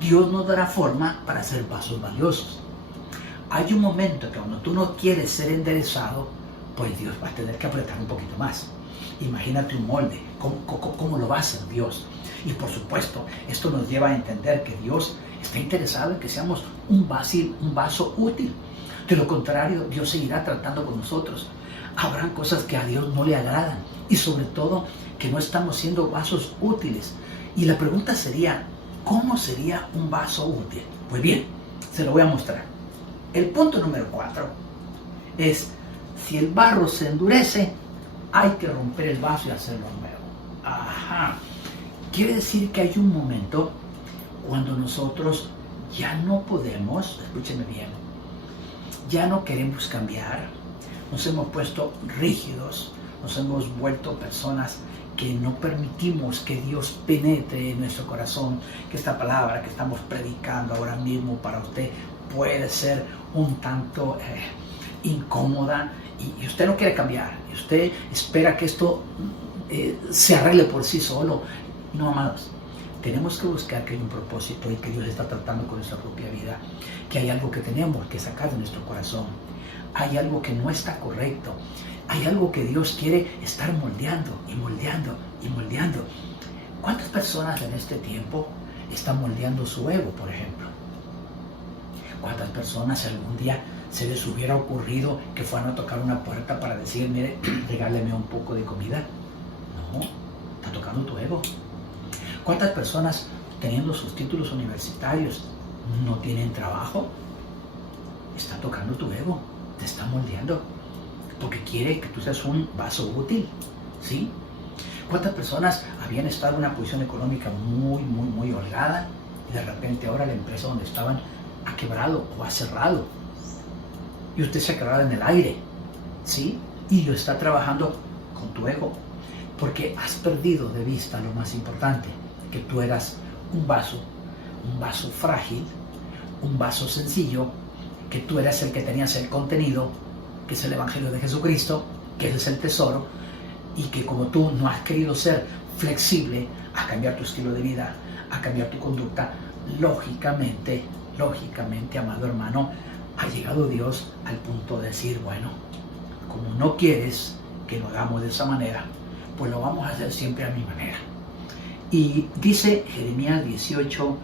Dios nos dará forma para hacer vasos valiosos. Hay un momento que cuando tú no quieres ser enderezado, pues Dios va a tener que apretar un poquito más. Imagínate un molde, ¿cómo lo va a hacer Dios? Y por supuesto, esto nos lleva a entender que Dios está interesado en que seamos un vaso útil. De lo contrario, Dios seguirá tratando con nosotros. Habrán cosas que a Dios no le agradan y sobre todo que no estamos siendo vasos útiles. Y la pregunta sería, ¿cómo sería un vaso útil? Pues bien, se lo voy a mostrar. El punto número 4 es, si el barro se endurece, hay que romper el vaso y hacerlo nuevo. Ajá. Quiere decir que hay un momento cuando nosotros ya no podemos, escúcheme bien, ya no queremos cambiar, nos hemos puesto rígidos, nos hemos vuelto personas que no permitimos que Dios penetre en nuestro corazón, que esta palabra que estamos predicando ahora mismo para usted puede ser un tanto incómoda y usted no quiere cambiar, y usted espera que esto se arregle por sí solo. No, amados, tenemos que buscar que hay un propósito y que Dios está tratando con nuestra propia vida, que hay algo que tenemos que sacar de nuestro corazón, hay algo que no está correcto, hay algo que Dios quiere estar moldeando y moldeando y moldeando. ¿Cuántas personas en este tiempo están moldeando su ego, por ejemplo? ¿Cuántas personas algún día se les hubiera ocurrido que fueran a tocar una puerta para decir, mire, regáleme un poco de comida? No, está tocando tu ego. ¿Cuántas personas teniendo sus títulos universitarios no tienen trabajo? Está tocando tu ego, te está moldeando, porque quiere que tú seas un vaso útil, ¿sí? ¿Cuántas personas habían estado en una posición económica muy holgada y de repente ahora la empresa donde estaban ha quebrado o ha cerrado? Y usted se ha quedado en el aire, ¿sí? Y lo está trabajando con tu ego, porque has perdido de vista lo más importante, que tú eras un vaso frágil, un vaso sencillo, que tú eras el que tenías el contenido, que es el Evangelio de Jesucristo, que ese es el tesoro, y que como tú no has querido ser flexible a cambiar tu estilo de vida, a cambiar tu conducta, lógicamente, amado hermano, ha llegado Dios al punto de decir, bueno, como no quieres que lo hagamos de esa manera, pues lo vamos a hacer siempre a mi manera. Y dice Jeremías 18,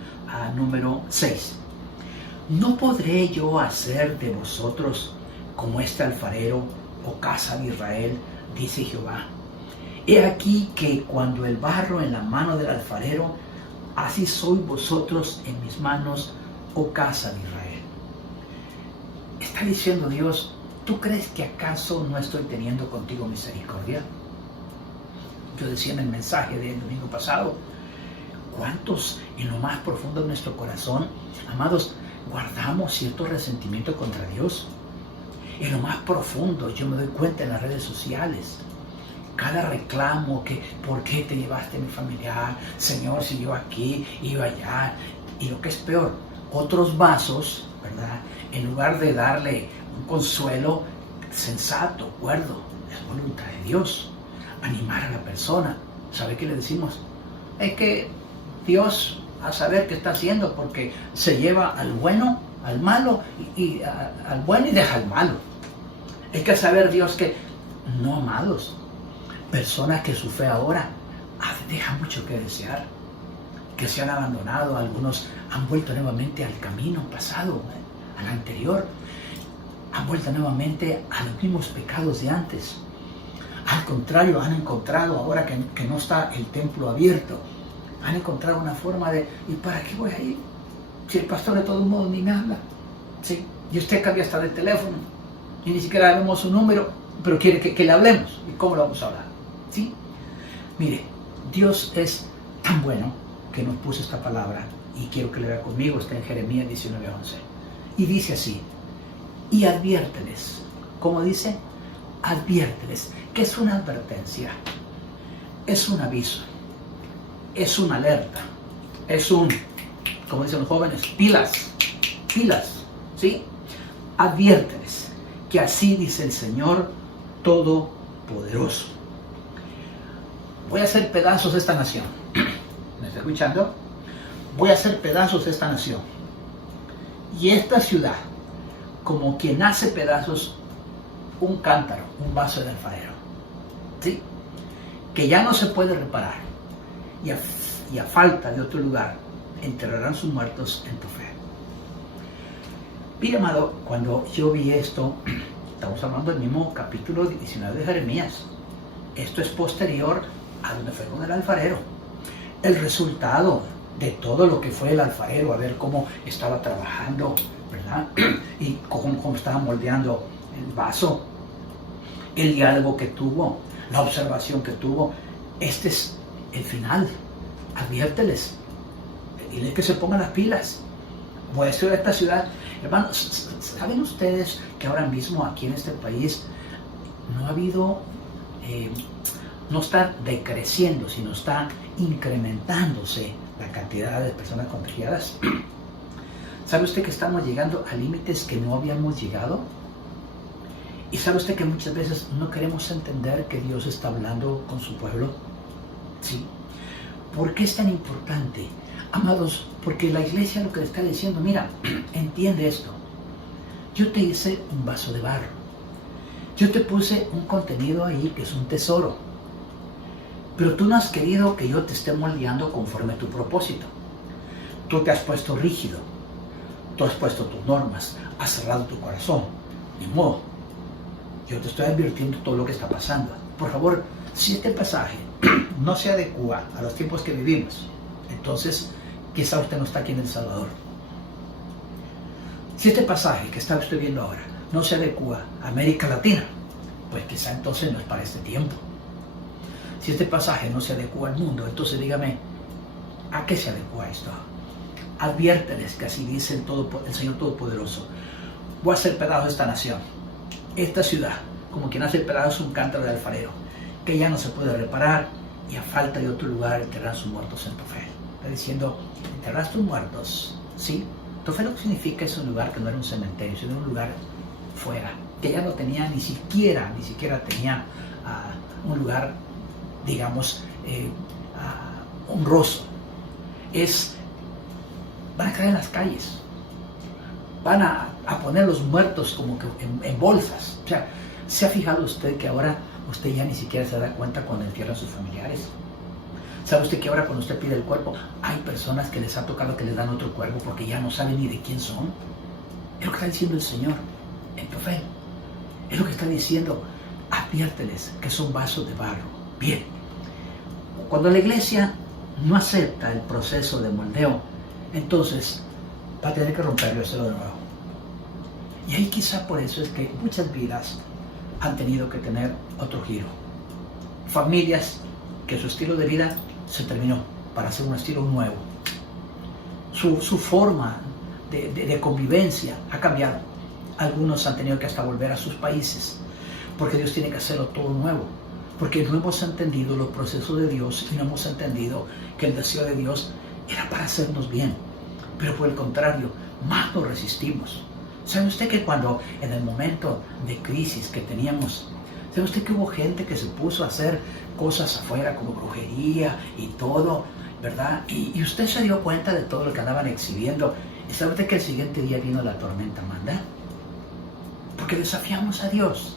número 6, ¿no podré yo hacer de vosotros como este alfarero, oh casa de Israel? Dice Jehová. He aquí que cuando el barro en la mano del alfarero, así sois vosotros en mis manos, oh casa de Israel. Está diciendo Dios, ¿tú crees que acaso no estoy teniendo contigo misericordia? Yo decía en el mensaje del domingo pasado, ¿cuántos en lo más profundo de nuestro corazón, amados, guardamos cierto resentimiento contra Dios? En lo más profundo, yo me doy cuenta en las redes sociales, cada reclamo, que ¿por qué te llevaste a mi familiar? Señor, si yo aquí, yo allá. Y lo que es peor, otros vasos, ¿verdad? En lugar de darle un consuelo sensato, cuerdo, es voluntad de Dios, animar a la persona. ¿Sabe qué le decimos? Es que Dios a saber qué está haciendo, porque se lleva al bueno, al malo, y al bueno y deja al malo. Hay que saber Dios que, no, amados, personas que su fe ahora deja mucho que desear, que se han abandonado, algunos han vuelto nuevamente al camino pasado, al anterior, han vuelto nuevamente a los mismos pecados de antes. Al contrario, han encontrado, ahora que no está el templo abierto, han encontrado una forma de, ¿y para qué voy a ir? Si el pastor de todo modo ni me habla, ¿sí? Y usted cambia hasta de teléfono, y ni siquiera vemos su número, pero quiere que le hablemos. ¿Y cómo lo vamos a hablar? ¿Sí? Mire, Dios es tan bueno que nos puso esta palabra, y quiero que le vea conmigo, está en Jeremías 19:11. Y dice así, y adviérteles. ¿Cómo dice? Adviérteles, que es una advertencia, es un aviso, es una alerta, es un, como dicen los jóvenes, pilas, ¿sí? Adviérteles, que así dice el Señor Todopoderoso. Voy a hacer pedazos de esta nación. ¿Me está escuchando? voy a hacer pedazos esta nación y esta ciudad, como quien hace pedazos un cántaro, un vaso de alfarero, ¿sí? Que ya no se puede reparar, y a falta de otro lugar enterrarán sus muertos en tu fe. Mira, amado, cuando yo vi esto, estamos hablando del mismo capítulo 19 de Jeremías. Esto es posterior a donde fue con el alfarero. El resultado de todo lo que fue el alfarero, a ver cómo estaba trabajando, ¿verdad? Y cómo estaba moldeando el vaso, el diálogo que tuvo, la observación que tuvo. Este es el final. Adviérteles, dile que se pongan las pilas. Voy a estudiar esta ciudad. Hermanos, ¿saben ustedes que ahora mismo aquí en este país no ha habido, no está decreciendo, sino está incrementándose la cantidad de personas contagiadas? ¿Sabe usted que estamos llegando a límites que no habíamos llegado? ¿Y sabe usted que muchas veces no queremos entender que Dios está hablando con su pueblo? Sí. ¿Por qué es tan importante? Amados, porque la iglesia lo que le está diciendo, mira, entiende esto. Yo te hice un vaso de barro. Yo te puse un contenido ahí que es un tesoro. Pero tú no has querido que yo te esté moldeando conforme a tu propósito. Tú te has puesto rígido. Tú has puesto tus normas. Has cerrado tu corazón. Ni modo. Yo te estoy advirtiendo todo lo que está pasando. Por favor, si este pasaje no se adecua a los tiempos que vivimos, entonces quizá usted no está aquí en El Salvador. Si este pasaje que está usted viendo ahora no se adecua a América Latina, pues quizá entonces no es para este tiempo. Si este pasaje no se adecua al mundo, entonces dígame, ¿a qué se adecua esto? Adviérteles que así dice el Señor Todopoderoso: voy a hacer pedazos esta nación, esta ciudad, como quien hace pedazos un cántaro de alfarero, que ya no se puede reparar, y a falta de otro lugar enterrar sus muertos en tu fe. Está diciendo, enterrar tus muertos, ¿sí? Tu fe lo que significa es un lugar que no era un cementerio, sino un lugar fuera, que ya no tenía ni siquiera tenía un lugar, digamos, honroso. Van a caer en las calles, van a poner los muertos como que en bolsas. O sea, ¿se ha fijado usted que ahora usted ya ni siquiera se da cuenta cuando entierran a sus familiares? ¿Sabe usted que ahora cuando usted pide el cuerpo, hay personas que les ha tocado que les dan otro cuerpo porque ya no saben ni de quién son? Es lo que está diciendo el Señor en tu fe. Es lo que está diciendo, adviérteles que son vasos de barro. Bien, cuando la iglesia no acepta el proceso de moldeo, entonces va a tener que romperlo y hacerlo de nuevo. Y ahí quizá por eso es que muchas vidas han tenido que tener otro giro. Familias que su estilo de vida se terminó para hacer un estilo nuevo. Su forma de convivencia ha cambiado. Algunos han tenido que hasta volver a sus países, porque Dios tiene que hacerlo todo nuevo. Porque no hemos entendido los procesos de Dios y no hemos entendido que el deseo de Dios era para hacernos bien. Pero por el contrario, más nos resistimos. ¿Sabe usted que cuando en el momento de crisis que teníamos, ¿sabe usted que hubo gente que se puso a hacer cosas afuera como brujería y todo, verdad? Y usted se dio cuenta de todo lo que andaban exhibiendo. ¿Y sabe usted que el siguiente día vino la tormenta manda? Porque desafiamos a Dios.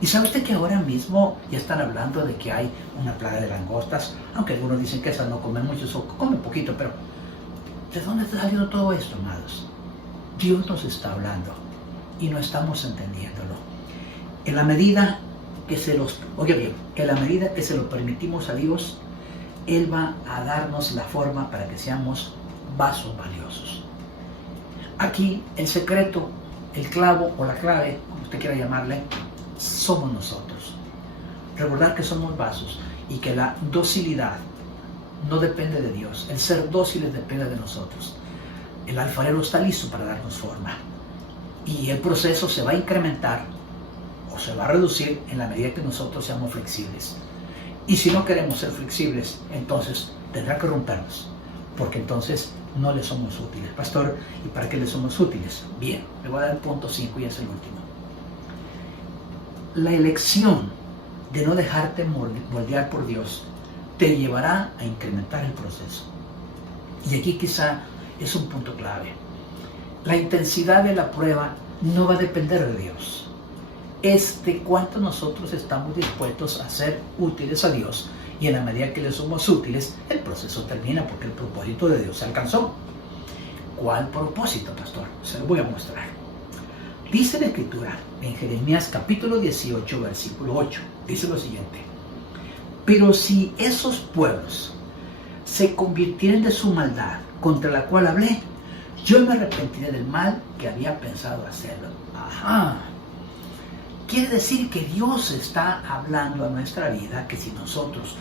¿Y sabe usted que ahora mismo ya están hablando de que hay una plaga de langostas? Aunque algunos dicen que esas no comen mucho, o comen poquito, pero ¿de dónde está saliendo todo esto, amados? Dios nos está hablando y no estamos entendiéndolo. En la medida que en la medida que se lo permitimos a Dios, Él va a darnos la forma para que seamos vasos valiosos. Aquí el secreto, el clavo o la clave, como usted quiera llamarle, somos nosotros. Recordar que somos vasos y que la docilidad no depende de Dios. El ser dóciles depende de nosotros. El alfarero está listo para darnos forma. Y el proceso se va a incrementar o se va a reducir en la medida que nosotros seamos flexibles. Y si no queremos ser flexibles, entonces tendrá que rompernos. Porque entonces no le somos útiles. Pastor, ¿y para qué le somos útiles? Bien, le voy a dar el punto 5 y es el último. La elección de no dejarte moldear por Dios te llevará a incrementar el proceso. Y aquí quizá es un punto clave. La intensidad de la prueba no va a depender de Dios. Es de cuánto nosotros estamos dispuestos a ser útiles a Dios, y en la medida que le somos útiles, el proceso termina porque el propósito de Dios se alcanzó. ¿Cuál propósito, pastor? Se lo voy a mostrar. Dice la Escritura en Jeremías capítulo 18, versículo 8. Dice lo siguiente: pero si esos pueblos se convirtieren de su maldad contra la cual hablé, yo me arrepentiré del mal que había pensado hacerlo. Ajá. Quiere decir que Dios está hablando a nuestra vida que si nosotros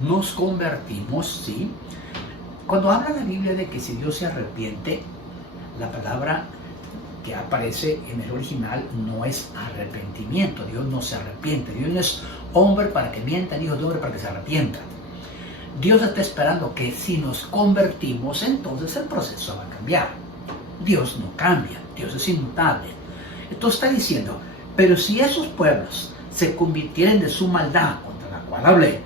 nos convertimos, ¿sí? Cuando habla la Biblia de que si Dios se arrepiente, la palabra que aparece en el original no es arrepentimiento. Dios no se arrepiente. Dios no es hombre para que mienta, ni hijo de hombre para que se arrepienta. Dios está esperando que si nos convertimos, entonces el proceso va a cambiar. Dios no cambia, Dios es inmutable. Entonces está diciendo, pero si esos pueblos se convirtieren de su maldad contra la cual hablé,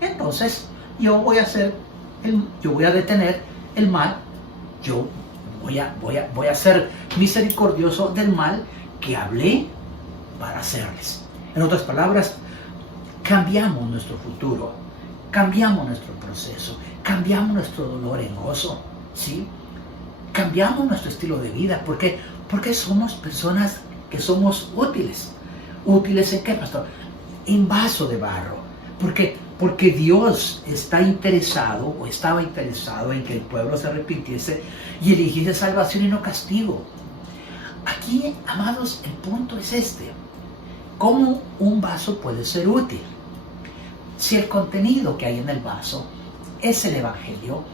entonces yo voy a detener el mal, yo voy a ser misericordioso del mal que hablé para hacerles. En otras palabras, cambiamos nuestro futuro, cambiamos nuestro proceso, cambiamos nuestro dolor en gozo, ¿sí? Cambiamos nuestro estilo de vida. ¿Por qué? Porque somos personas que somos útiles. ¿Útiles en qué, pastor? En vaso de barro. ¿Por qué? Porque Dios está interesado o estaba interesado en que el pueblo se arrepintiese y eligiese salvación y no castigo. Aquí, amados, el punto es este. ¿Cómo un vaso puede ser útil? Si el contenido que hay en el vaso es el Evangelio,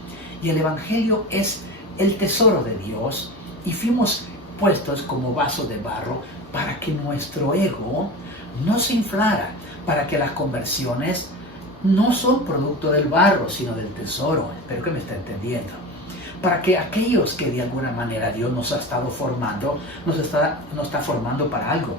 y el Evangelio es el tesoro de Dios, y fuimos puestos como vaso de barro para que nuestro ego no se inflara, para que las conversiones no son producto del barro, sino del tesoro. Espero que me esté entendiendo. Para que aquellos que de alguna manera Dios nos ha estado formando, nos está formando para algo,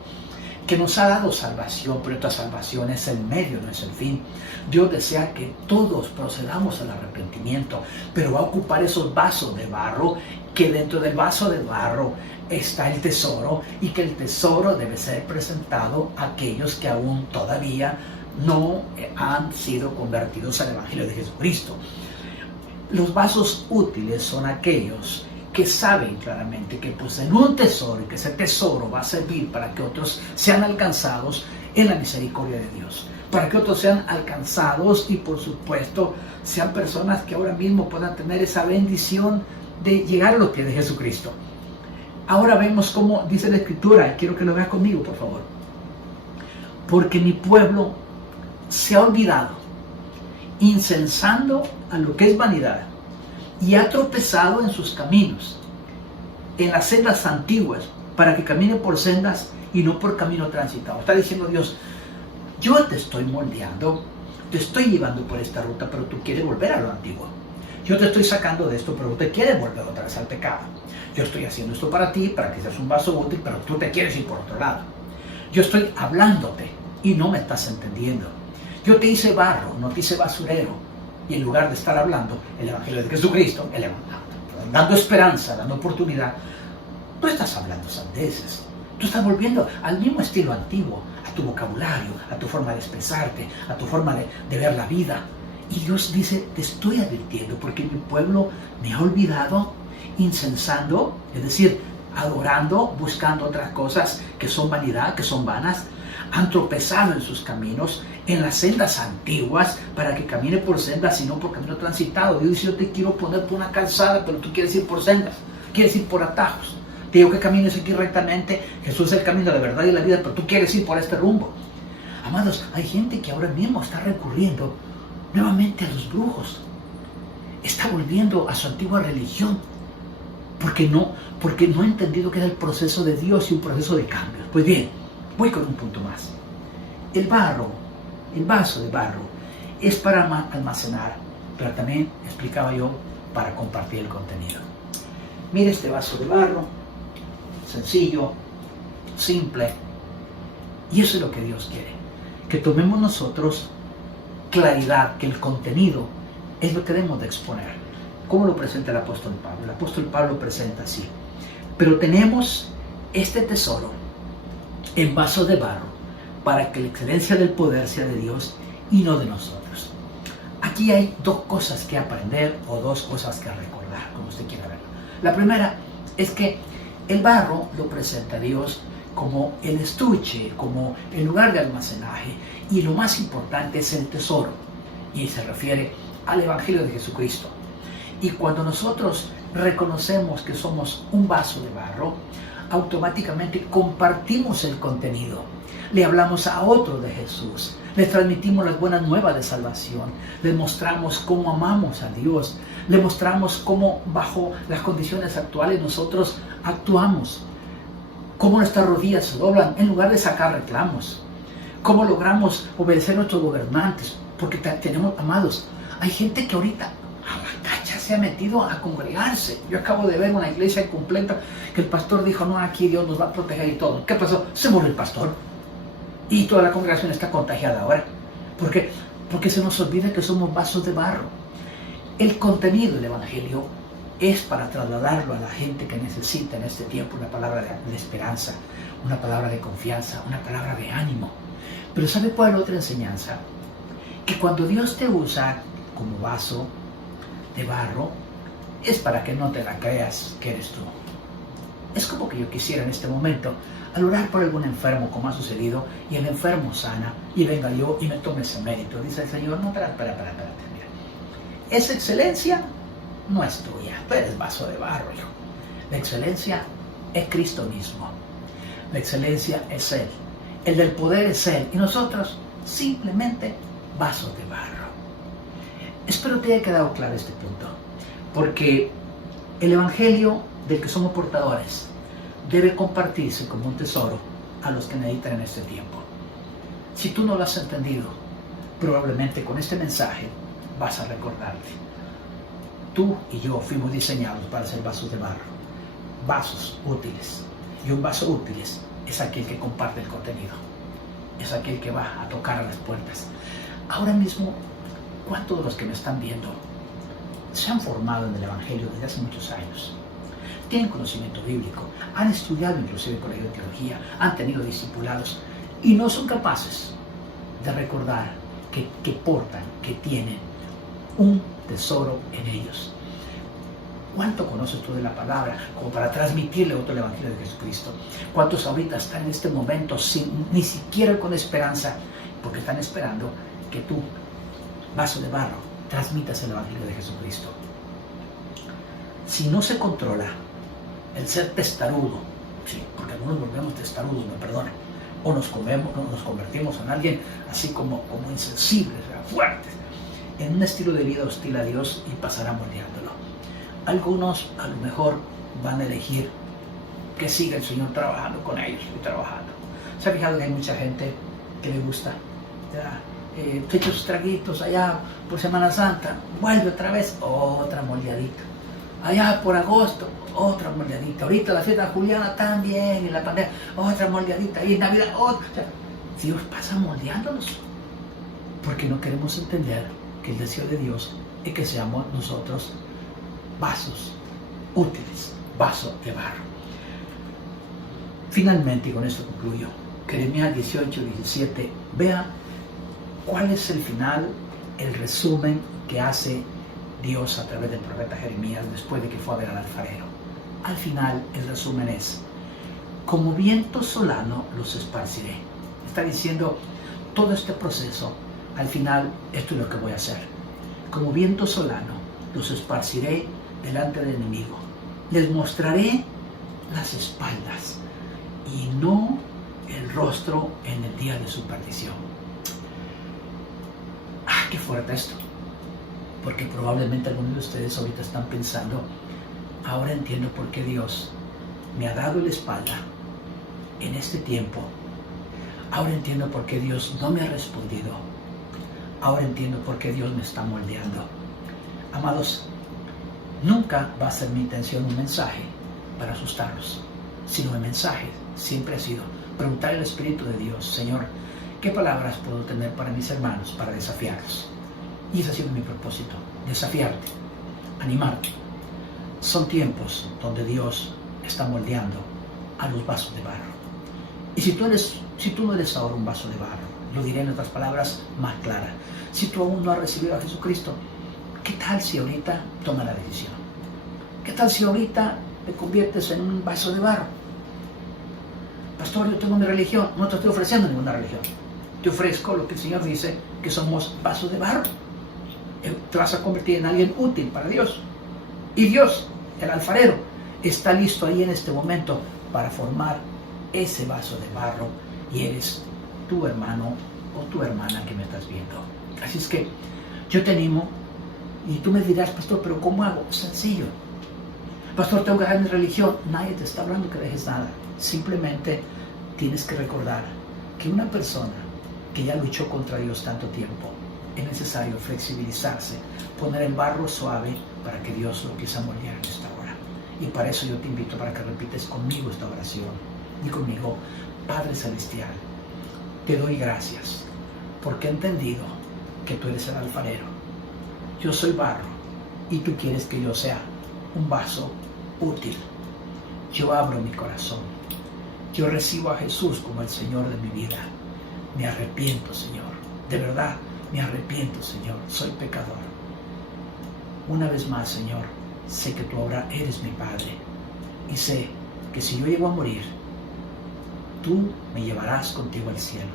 que nos ha dado salvación, pero esta salvación es el medio, no es el fin. Dios desea que todos procedamos al arrepentimiento, pero va a ocupar esos vasos de barro, que dentro del vaso de barro está el tesoro, y que el tesoro debe ser presentado a aquellos que aún todavía no han sido convertidos al Evangelio de Jesucristo. Los vasos útiles son aquellos que saben claramente que poseen un tesoro y que ese tesoro va a servir para que otros sean alcanzados en la misericordia de Dios, para que otros sean alcanzados y por supuesto sean personas que ahora mismo puedan tener esa bendición de llegar a los pies de Jesucristo. Ahora vemos cómo dice la Escritura, y quiero que lo veas conmigo, por favor. Porque mi pueblo se ha olvidado, incensando a lo que es vanidad, y ha tropezado en sus caminos, en las sendas antiguas, para que camine por sendas y no por camino transitado. Está diciendo Dios, yo te estoy moldeando, te estoy llevando por esta ruta, pero tú quieres volver a lo antiguo. Yo te estoy sacando de esto, pero tú te quieres volver otra vez al pecado. Yo estoy haciendo esto para ti, para que seas un vaso útil, pero tú te quieres ir por otro lado. Yo estoy hablándote y no me estás entendiendo. Yo te hice barro, no te hice basurero. Y en lugar de estar hablando el Evangelio de Jesucristo, dando esperanza, dando oportunidad, tú estás hablando sandeces. Tú estás volviendo al mismo estilo antiguo, a tu vocabulario, a tu forma de expresarte, a tu forma de ver la vida. Y Dios dice, te estoy advirtiendo porque mi pueblo me ha olvidado, incensando, es decir, adorando, buscando otras cosas que son vanidad, que son vanas. Han tropezado en sus caminos, en las sendas antiguas, para que camine por sendas y no por camino transitado. Dios dice, yo te quiero poner por una calzada, pero tú quieres ir por sendas, quieres ir por atajos. Te digo que camines aquí rectamente, Jesús es el camino, la verdad y la vida, pero tú quieres ir por este rumbo. Amados, hay gente que ahora mismo está recurriendo nuevamente a los brujos. Está volviendo a su antigua religión, porque no ha entendido que era el proceso de Dios y un proceso de cambio. Pues bien, voy con un punto más. El vaso de barro, es para almacenar, pero también, explicaba yo, para compartir el contenido. Mire este vaso de barro, sencillo, simple, y eso es lo que Dios quiere, que tomemos nosotros claridad, que el contenido es lo que debemos de exponer. ¿Cómo lo presenta el apóstol Pablo? El apóstol Pablo presenta así: pero tenemos este tesoro en vaso de barro, para que la excelencia del poder sea de Dios y no de nosotros. Aquí hay dos cosas que aprender o dos cosas que recordar, como usted quiera verlo. La primera es que el barro lo presenta Dios como el estuche, como el lugar de almacenaje, y lo más importante es el tesoro, y se refiere al Evangelio de Jesucristo. Y cuando nosotros reconocemos que somos un vaso de barro, automáticamente compartimos el contenido. Le hablamos a otros de Jesús, les transmitimos las buenas nuevas de salvación, les mostramos cómo amamos a Dios, les mostramos cómo bajo las condiciones actuales nosotros actuamos, cómo nuestras rodillas se doblan en lugar de sacar reclamos, cómo logramos obedecer a nuestros gobernantes, porque tenemos, amados, hay gente que ahorita a la cacha se ha metido a congregarse. Yo acabo de ver una iglesia completa que el pastor dijo: no, aquí Dios nos va a proteger y todo. ¿Qué pasó? Se murió el pastor y toda la congregación está contagiada ahora. ¿Por qué? Porque se nos olvida que somos vasos de barro. El contenido del Evangelio es para trasladarlo a la gente que necesita en este tiempo una palabra de esperanza, una palabra de confianza, una palabra de ánimo. Pero ¿sabe cuál es la otra enseñanza? Que cuando Dios te usa como vaso de barro, es para que no te la creas que eres tú. Es como que yo quisiera en este momento, al orar por algún enfermo, como ha sucedido, y el enfermo sana, y venga yo y me tome ese mérito. Dice el Señor: no, espera, mira. Esa excelencia no es tuya, tú eres vaso de barro, hijo. La excelencia es Cristo mismo. La excelencia es Él. El del poder es Él. Y nosotros simplemente vasos de barro. Espero te haya quedado claro este punto, porque el Evangelio del que somos portadores debe compartirse como un tesoro a los que necesitan en este tiempo. Si tú no lo has entendido, probablemente con este mensaje vas a recordarte. Tú y yo fuimos diseñados para ser vasos de barro, vasos útiles. Y un vaso útil es aquel que comparte el contenido, es aquel que va a tocar a las puertas. Ahora mismo, ¿cuántos de los que me están viendo se han formado en el Evangelio desde hace muchos años? Tienen conocimiento bíblico, han estudiado inclusive colegio de teología, han tenido discipulados y no son capaces de recordar que portan, que tienen un tesoro en ellos. ¿Cuánto conoces tú de la palabra como para transmitirle otro el Evangelio de Jesucristo? ¿Cuántos ahorita están en este momento ni siquiera con esperanza, porque están esperando que tú, vaso de barro, transmitas el Evangelio de Jesucristo? Si no se controla el ser testarudo, sí, porque algunos volvemos testarudos, me perdonen, o nos convertimos en alguien así como insensibles, fuertes, en un estilo de vida hostil a Dios, y pasará moldeándolo. Algunos a lo mejor van a elegir que siga el Señor trabajando con ellos y trabajando. ¿Se ha fijado que hay mucha gente que le gusta? Se echa sus traguitos allá por Semana Santa, vuelve otra vez, otra moldeadita. Allá por agosto, otra moldeadita. Ahorita la fiesta juliana también, en la pandemia, otra moldeadita. Y en Navidad, otra. O sea, Dios pasa moldeándonos, porque no queremos entender que el deseo de Dios es que seamos nosotros vasos útiles, vasos de barro. Finalmente, y con esto concluyo, Jeremías 18:17, vea cuál es el final, el resumen que hace Dios a través del profeta Jeremías después de que fue a ver al alfarero. Al final, el resumen es: como viento solano los esparciré. Está diciendo, todo este proceso, al final, esto es lo que voy a hacer. Como viento solano los esparciré delante del enemigo. Les mostraré las espaldas y no el rostro en el día de su perdición. ¡Ah, qué fuerte esto! Porque probablemente algunos de ustedes ahorita están pensando: ahora entiendo por qué Dios me ha dado la espalda en este tiempo. Ahora entiendo por qué Dios no me ha respondido. Ahora entiendo por qué Dios me está moldeando. Amados, nunca va a ser mi intención un mensaje para asustarlos, sino el mensaje siempre ha sido preguntar al Espíritu de Dios: Señor, ¿qué palabras puedo tener para mis hermanos, para desafiarlos? Y ese ha sido mi propósito, desafiarte, animarte. Son tiempos donde Dios está moldeando a los vasos de barro. Y si tú no eres ahora un vaso de barro, lo diré en otras palabras más claras. Si tú aún no has recibido a Jesucristo, ¿qué tal si ahorita tomas la decisión? ¿Qué tal si ahorita te conviertes en un vaso de barro? Pastor, yo tengo mi religión. No te estoy ofreciendo ninguna religión. Te ofrezco lo que el Señor dice, que somos vasos de barro. Te vas a convertir en alguien útil para Dios. Y Dios, el alfarero, está listo ahí en este momento para formar ese vaso de barro. Y eres tu hermano o tu hermana que me estás viendo. Así es que yo te animo. Y tú me dirás, pastor, ¿pero cómo hago? Sencillo. Pastor, tengo que dejar mi religión. Nadie te está hablando que dejes nada. Simplemente tienes que recordar que una persona que ya luchó contra Dios tanto tiempo, es necesario flexibilizarse, poner en barro suave para que Dios lo empiece a moldear en esta hora. Y para eso yo te invito para que repites conmigo esta oración. Y conmigo, Padre Celestial, te doy gracias porque he entendido que tú eres el alfarero. Yo soy barro y tú quieres que yo sea un vaso útil. Yo abro mi corazón. Yo recibo a Jesús como el Señor de mi vida. Me arrepiento, Señor. De verdad, me arrepiento, Señor. Soy pecador. Una vez más, Señor, sé que tú ahora eres mi Padre. Y sé que si yo llego a morir, tú me llevarás contigo al cielo.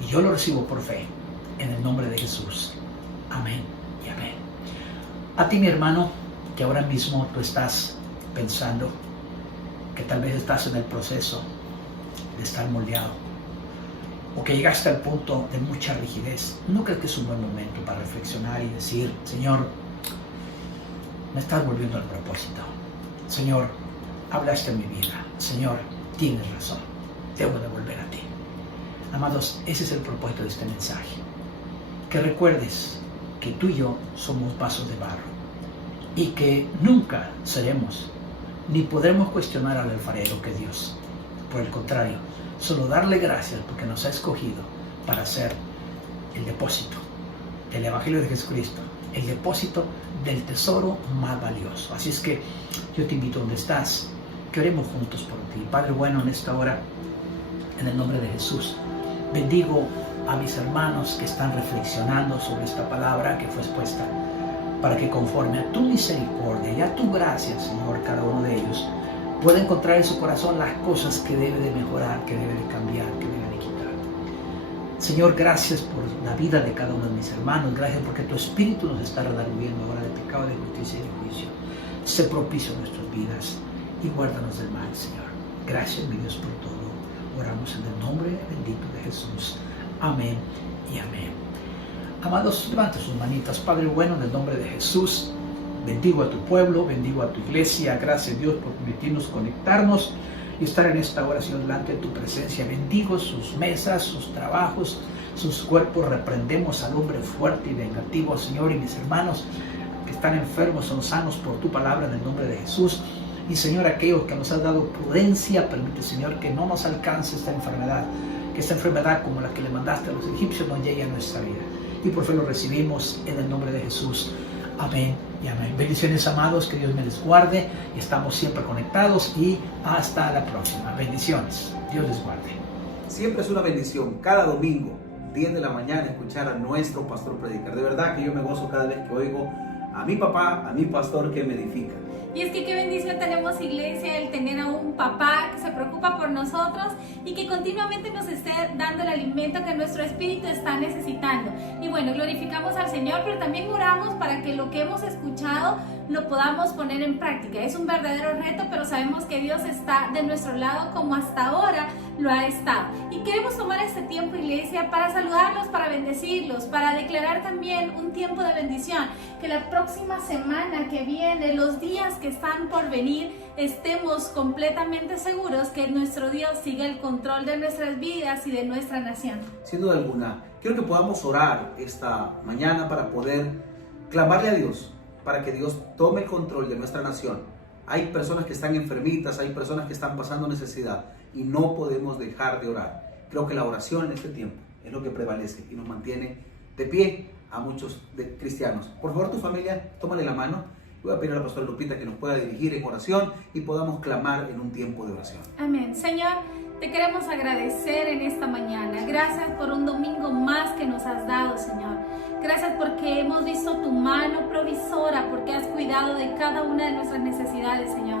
Y yo lo recibo por fe, en el nombre de Jesús. Amén y amén. A ti, mi hermano, que ahora mismo tú estás pensando que tal vez estás en el proceso de estar moldeado, o que llegaste al punto de mucha rigidez, ¿no crees que es un buen momento para reflexionar y decir, Señor, me estás volviendo al propósito? Señor, hablaste en mi vida. Señor, tienes razón. Debo de volver a ti. Amados, ese es el propósito de este mensaje. Que recuerdes que tú y yo somos vasos de barro y que nunca seremos ni podremos cuestionar al alfarero que es Dios. Por el contrario, solo darle gracias porque nos ha escogido para ser el depósito del Evangelio de Jesucristo, el depósito del tesoro más valioso. Así es que yo te invito donde estás, que oremos juntos por ti. Padre bueno, en esta hora, en el nombre de Jesús, bendigo a mis hermanos que están reflexionando sobre esta palabra que fue expuesta, para que conforme a tu misericordia y a tu gracia, Señor, cada uno de ellos pueda encontrar en su corazón las cosas que debe de mejorar, que debe de cambiar, que debe de quitar. Señor, gracias por la vida de cada uno de mis hermanos. Gracias porque tu Espíritu nos está redarguyendo ahora de pecado, de justicia y de juicio. Sé propicio en nuestras vidas y guárdanos del mal, Señor. Gracias, mi Dios, por todo. Oramos en el nombre bendito de Jesús. Amén y amén. Amados, levanta sus manitas. Padre bueno, en el nombre de Jesús, bendigo a tu pueblo, bendigo a tu iglesia. Gracias, Dios, por permitirnos conectarnos y estar en esta oración delante de tu presencia. Bendigo sus mesas, sus trabajos, sus cuerpos. Reprendemos al hombre fuerte y vengativo, Señor, y mis hermanos que están enfermos son sanos por tu palabra en el nombre de Jesús. Y Señor, aquellos que nos has dado prudencia, permite, Señor, que no nos alcance esta enfermedad, que esta enfermedad como la que le mandaste a los egipcios no llegue a nuestra vida. Y por fe lo recibimos en el nombre de Jesús. Amén y amén. Bendiciones, amados, que Dios me les guarde. Estamos siempre conectados y hasta la próxima. Bendiciones. Dios les guarde. Siempre es una bendición cada domingo, 10 de la mañana, escuchar a nuestro pastor predicar. De verdad que yo me gozo cada vez que oigo a mi papá, a mi pastor que me edifica. Y es que qué bendición tenemos, iglesia, el tener a un papá que se preocupa por nosotros y que continuamente nos esté dando el alimento que nuestro espíritu está necesitando. Y bueno, glorificamos al Señor, pero también oramos para que lo que hemos escuchado lo podamos poner en práctica. Es un verdadero reto, pero sabemos que Dios está de nuestro lado como hasta ahora lo ha estado. Y queremos tomar este tiempo, iglesia, para saludarlos, para bendecirlos, para declarar también un tiempo de bendición. Que la próxima semana que viene, los días que están por venir, estemos completamente seguros que nuestro Dios sigue el control de nuestras vidas y de nuestra nación. Sin duda alguna, quiero que podamos orar esta mañana para poder clamarle a Dios, para que Dios tome el control de nuestra nación. Hay personas que están enfermitas, hay personas que están pasando necesidad y no podemos dejar de orar. Creo que la oración en este tiempo es lo que prevalece y nos mantiene de pie a muchos cristianos. Por favor, tu familia, tómale la mano Voy a pedir a la pastora Lupita que nos pueda dirigir en oración y podamos clamar en un tiempo de oración. Amén. Señor, te queremos agradecer en esta mañana. Gracias por un domingo más que nos has dado, Señor. Gracias porque hemos visto tu mano provisora, porque has cuidado de cada una de nuestras necesidades, Señor.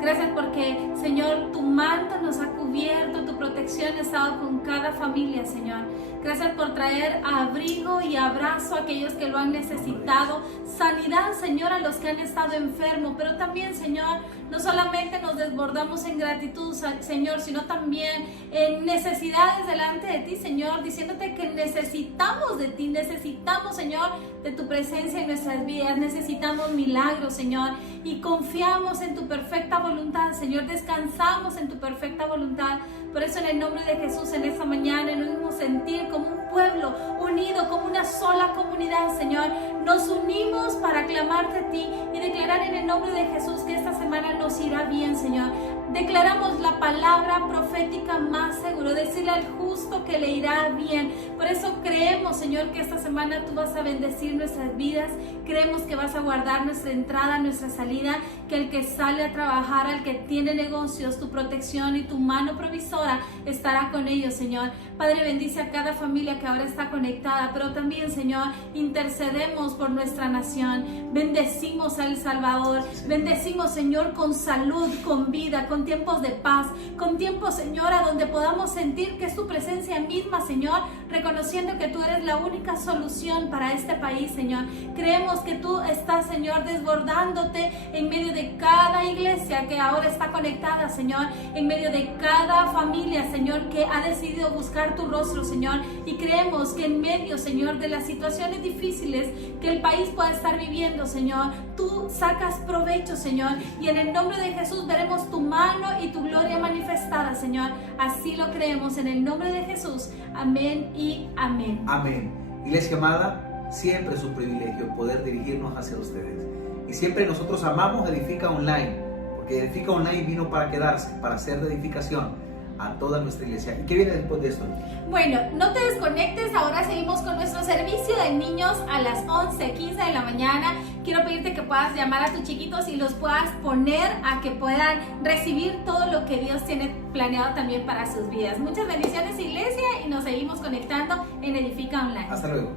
Gracias porque, Señor, tu manto nos ha cubierto, tu protección ha estado con cada familia, Señor. Gracias por traer abrigo y abrazo a aquellos que lo han necesitado. Sanidad, Señor, a los que han estado enfermos. Pero también, Señor, no solamente nos desbordamos en gratitud, Señor, sino también en necesidades delante de ti, Señor, diciéndote que necesitamos de ti, necesitamos, Señor, de tu presencia en nuestras vidas, necesitamos milagros, Señor, y confiamos en tu perfecta voluntad, Señor, descansamos en tu perfecta voluntad. Por eso, en el nombre de Jesús, en esta mañana nos unimos sentir como un pueblo unido, como una sola comunidad, Señor. Nos unimos para clamarte a ti y declarar en el nombre de Jesús que esta semana nos irá bien, Señor. Declaramos la palabra profética más seguro, decirle al justo que le irá bien. Por eso creemos, Señor, que esta semana tú vas a bendecir nuestras vidas. Creemos que vas a guardar nuestra entrada, nuestra salida, que el que sale a trabajar, al que tiene negocios, tu protección y tu mano provisora estará con ellos, Señor. Padre, bendice a cada familia que ahora está conectada, pero también, Señor, intercedemos por nuestra nación. Bendecimos a El Salvador. Bendecimos, Señor, con salud, con vida, con tiempos de paz, con tiempos, Señor, a donde podamos sentir que es tu presencia misma, Señor, reconociendo que tú eres la única solución para este país, Señor. Creemos que tú estás, Señor, desbordándote en medio de cada iglesia que ahora está conectada, Señor, en medio de cada familia, Señor, que ha decidido buscar tu rostro, Señor, y creemos que en medio, Señor, de las situaciones difíciles que el país pueda estar viviendo, Señor, tú sacas provecho, Señor, y en el nombre de Jesús veremos tu mano y tu gloria manifestada, Señor. Así lo creemos en el nombre de Jesús. Amén y amén. Amén. Iglesia amada, siempre es un privilegio poder dirigirnos hacia ustedes. Y siempre nosotros amamos Edifica Online, porque Edifica Online vino para quedarse, para ser de edificación a toda nuestra iglesia. ¿Y qué viene después de esto? Bueno, no te desconectes, ahora seguimos con nuestro servicio de niños a las 11:15 de la mañana. Quiero pedirte que puedas llamar a tus chiquitos y los puedas poner a que puedan recibir todo lo que Dios tiene planeado también para sus vidas. Muchas bendiciones, iglesia, y nos seguimos conectando en Edifica Online. Hasta luego.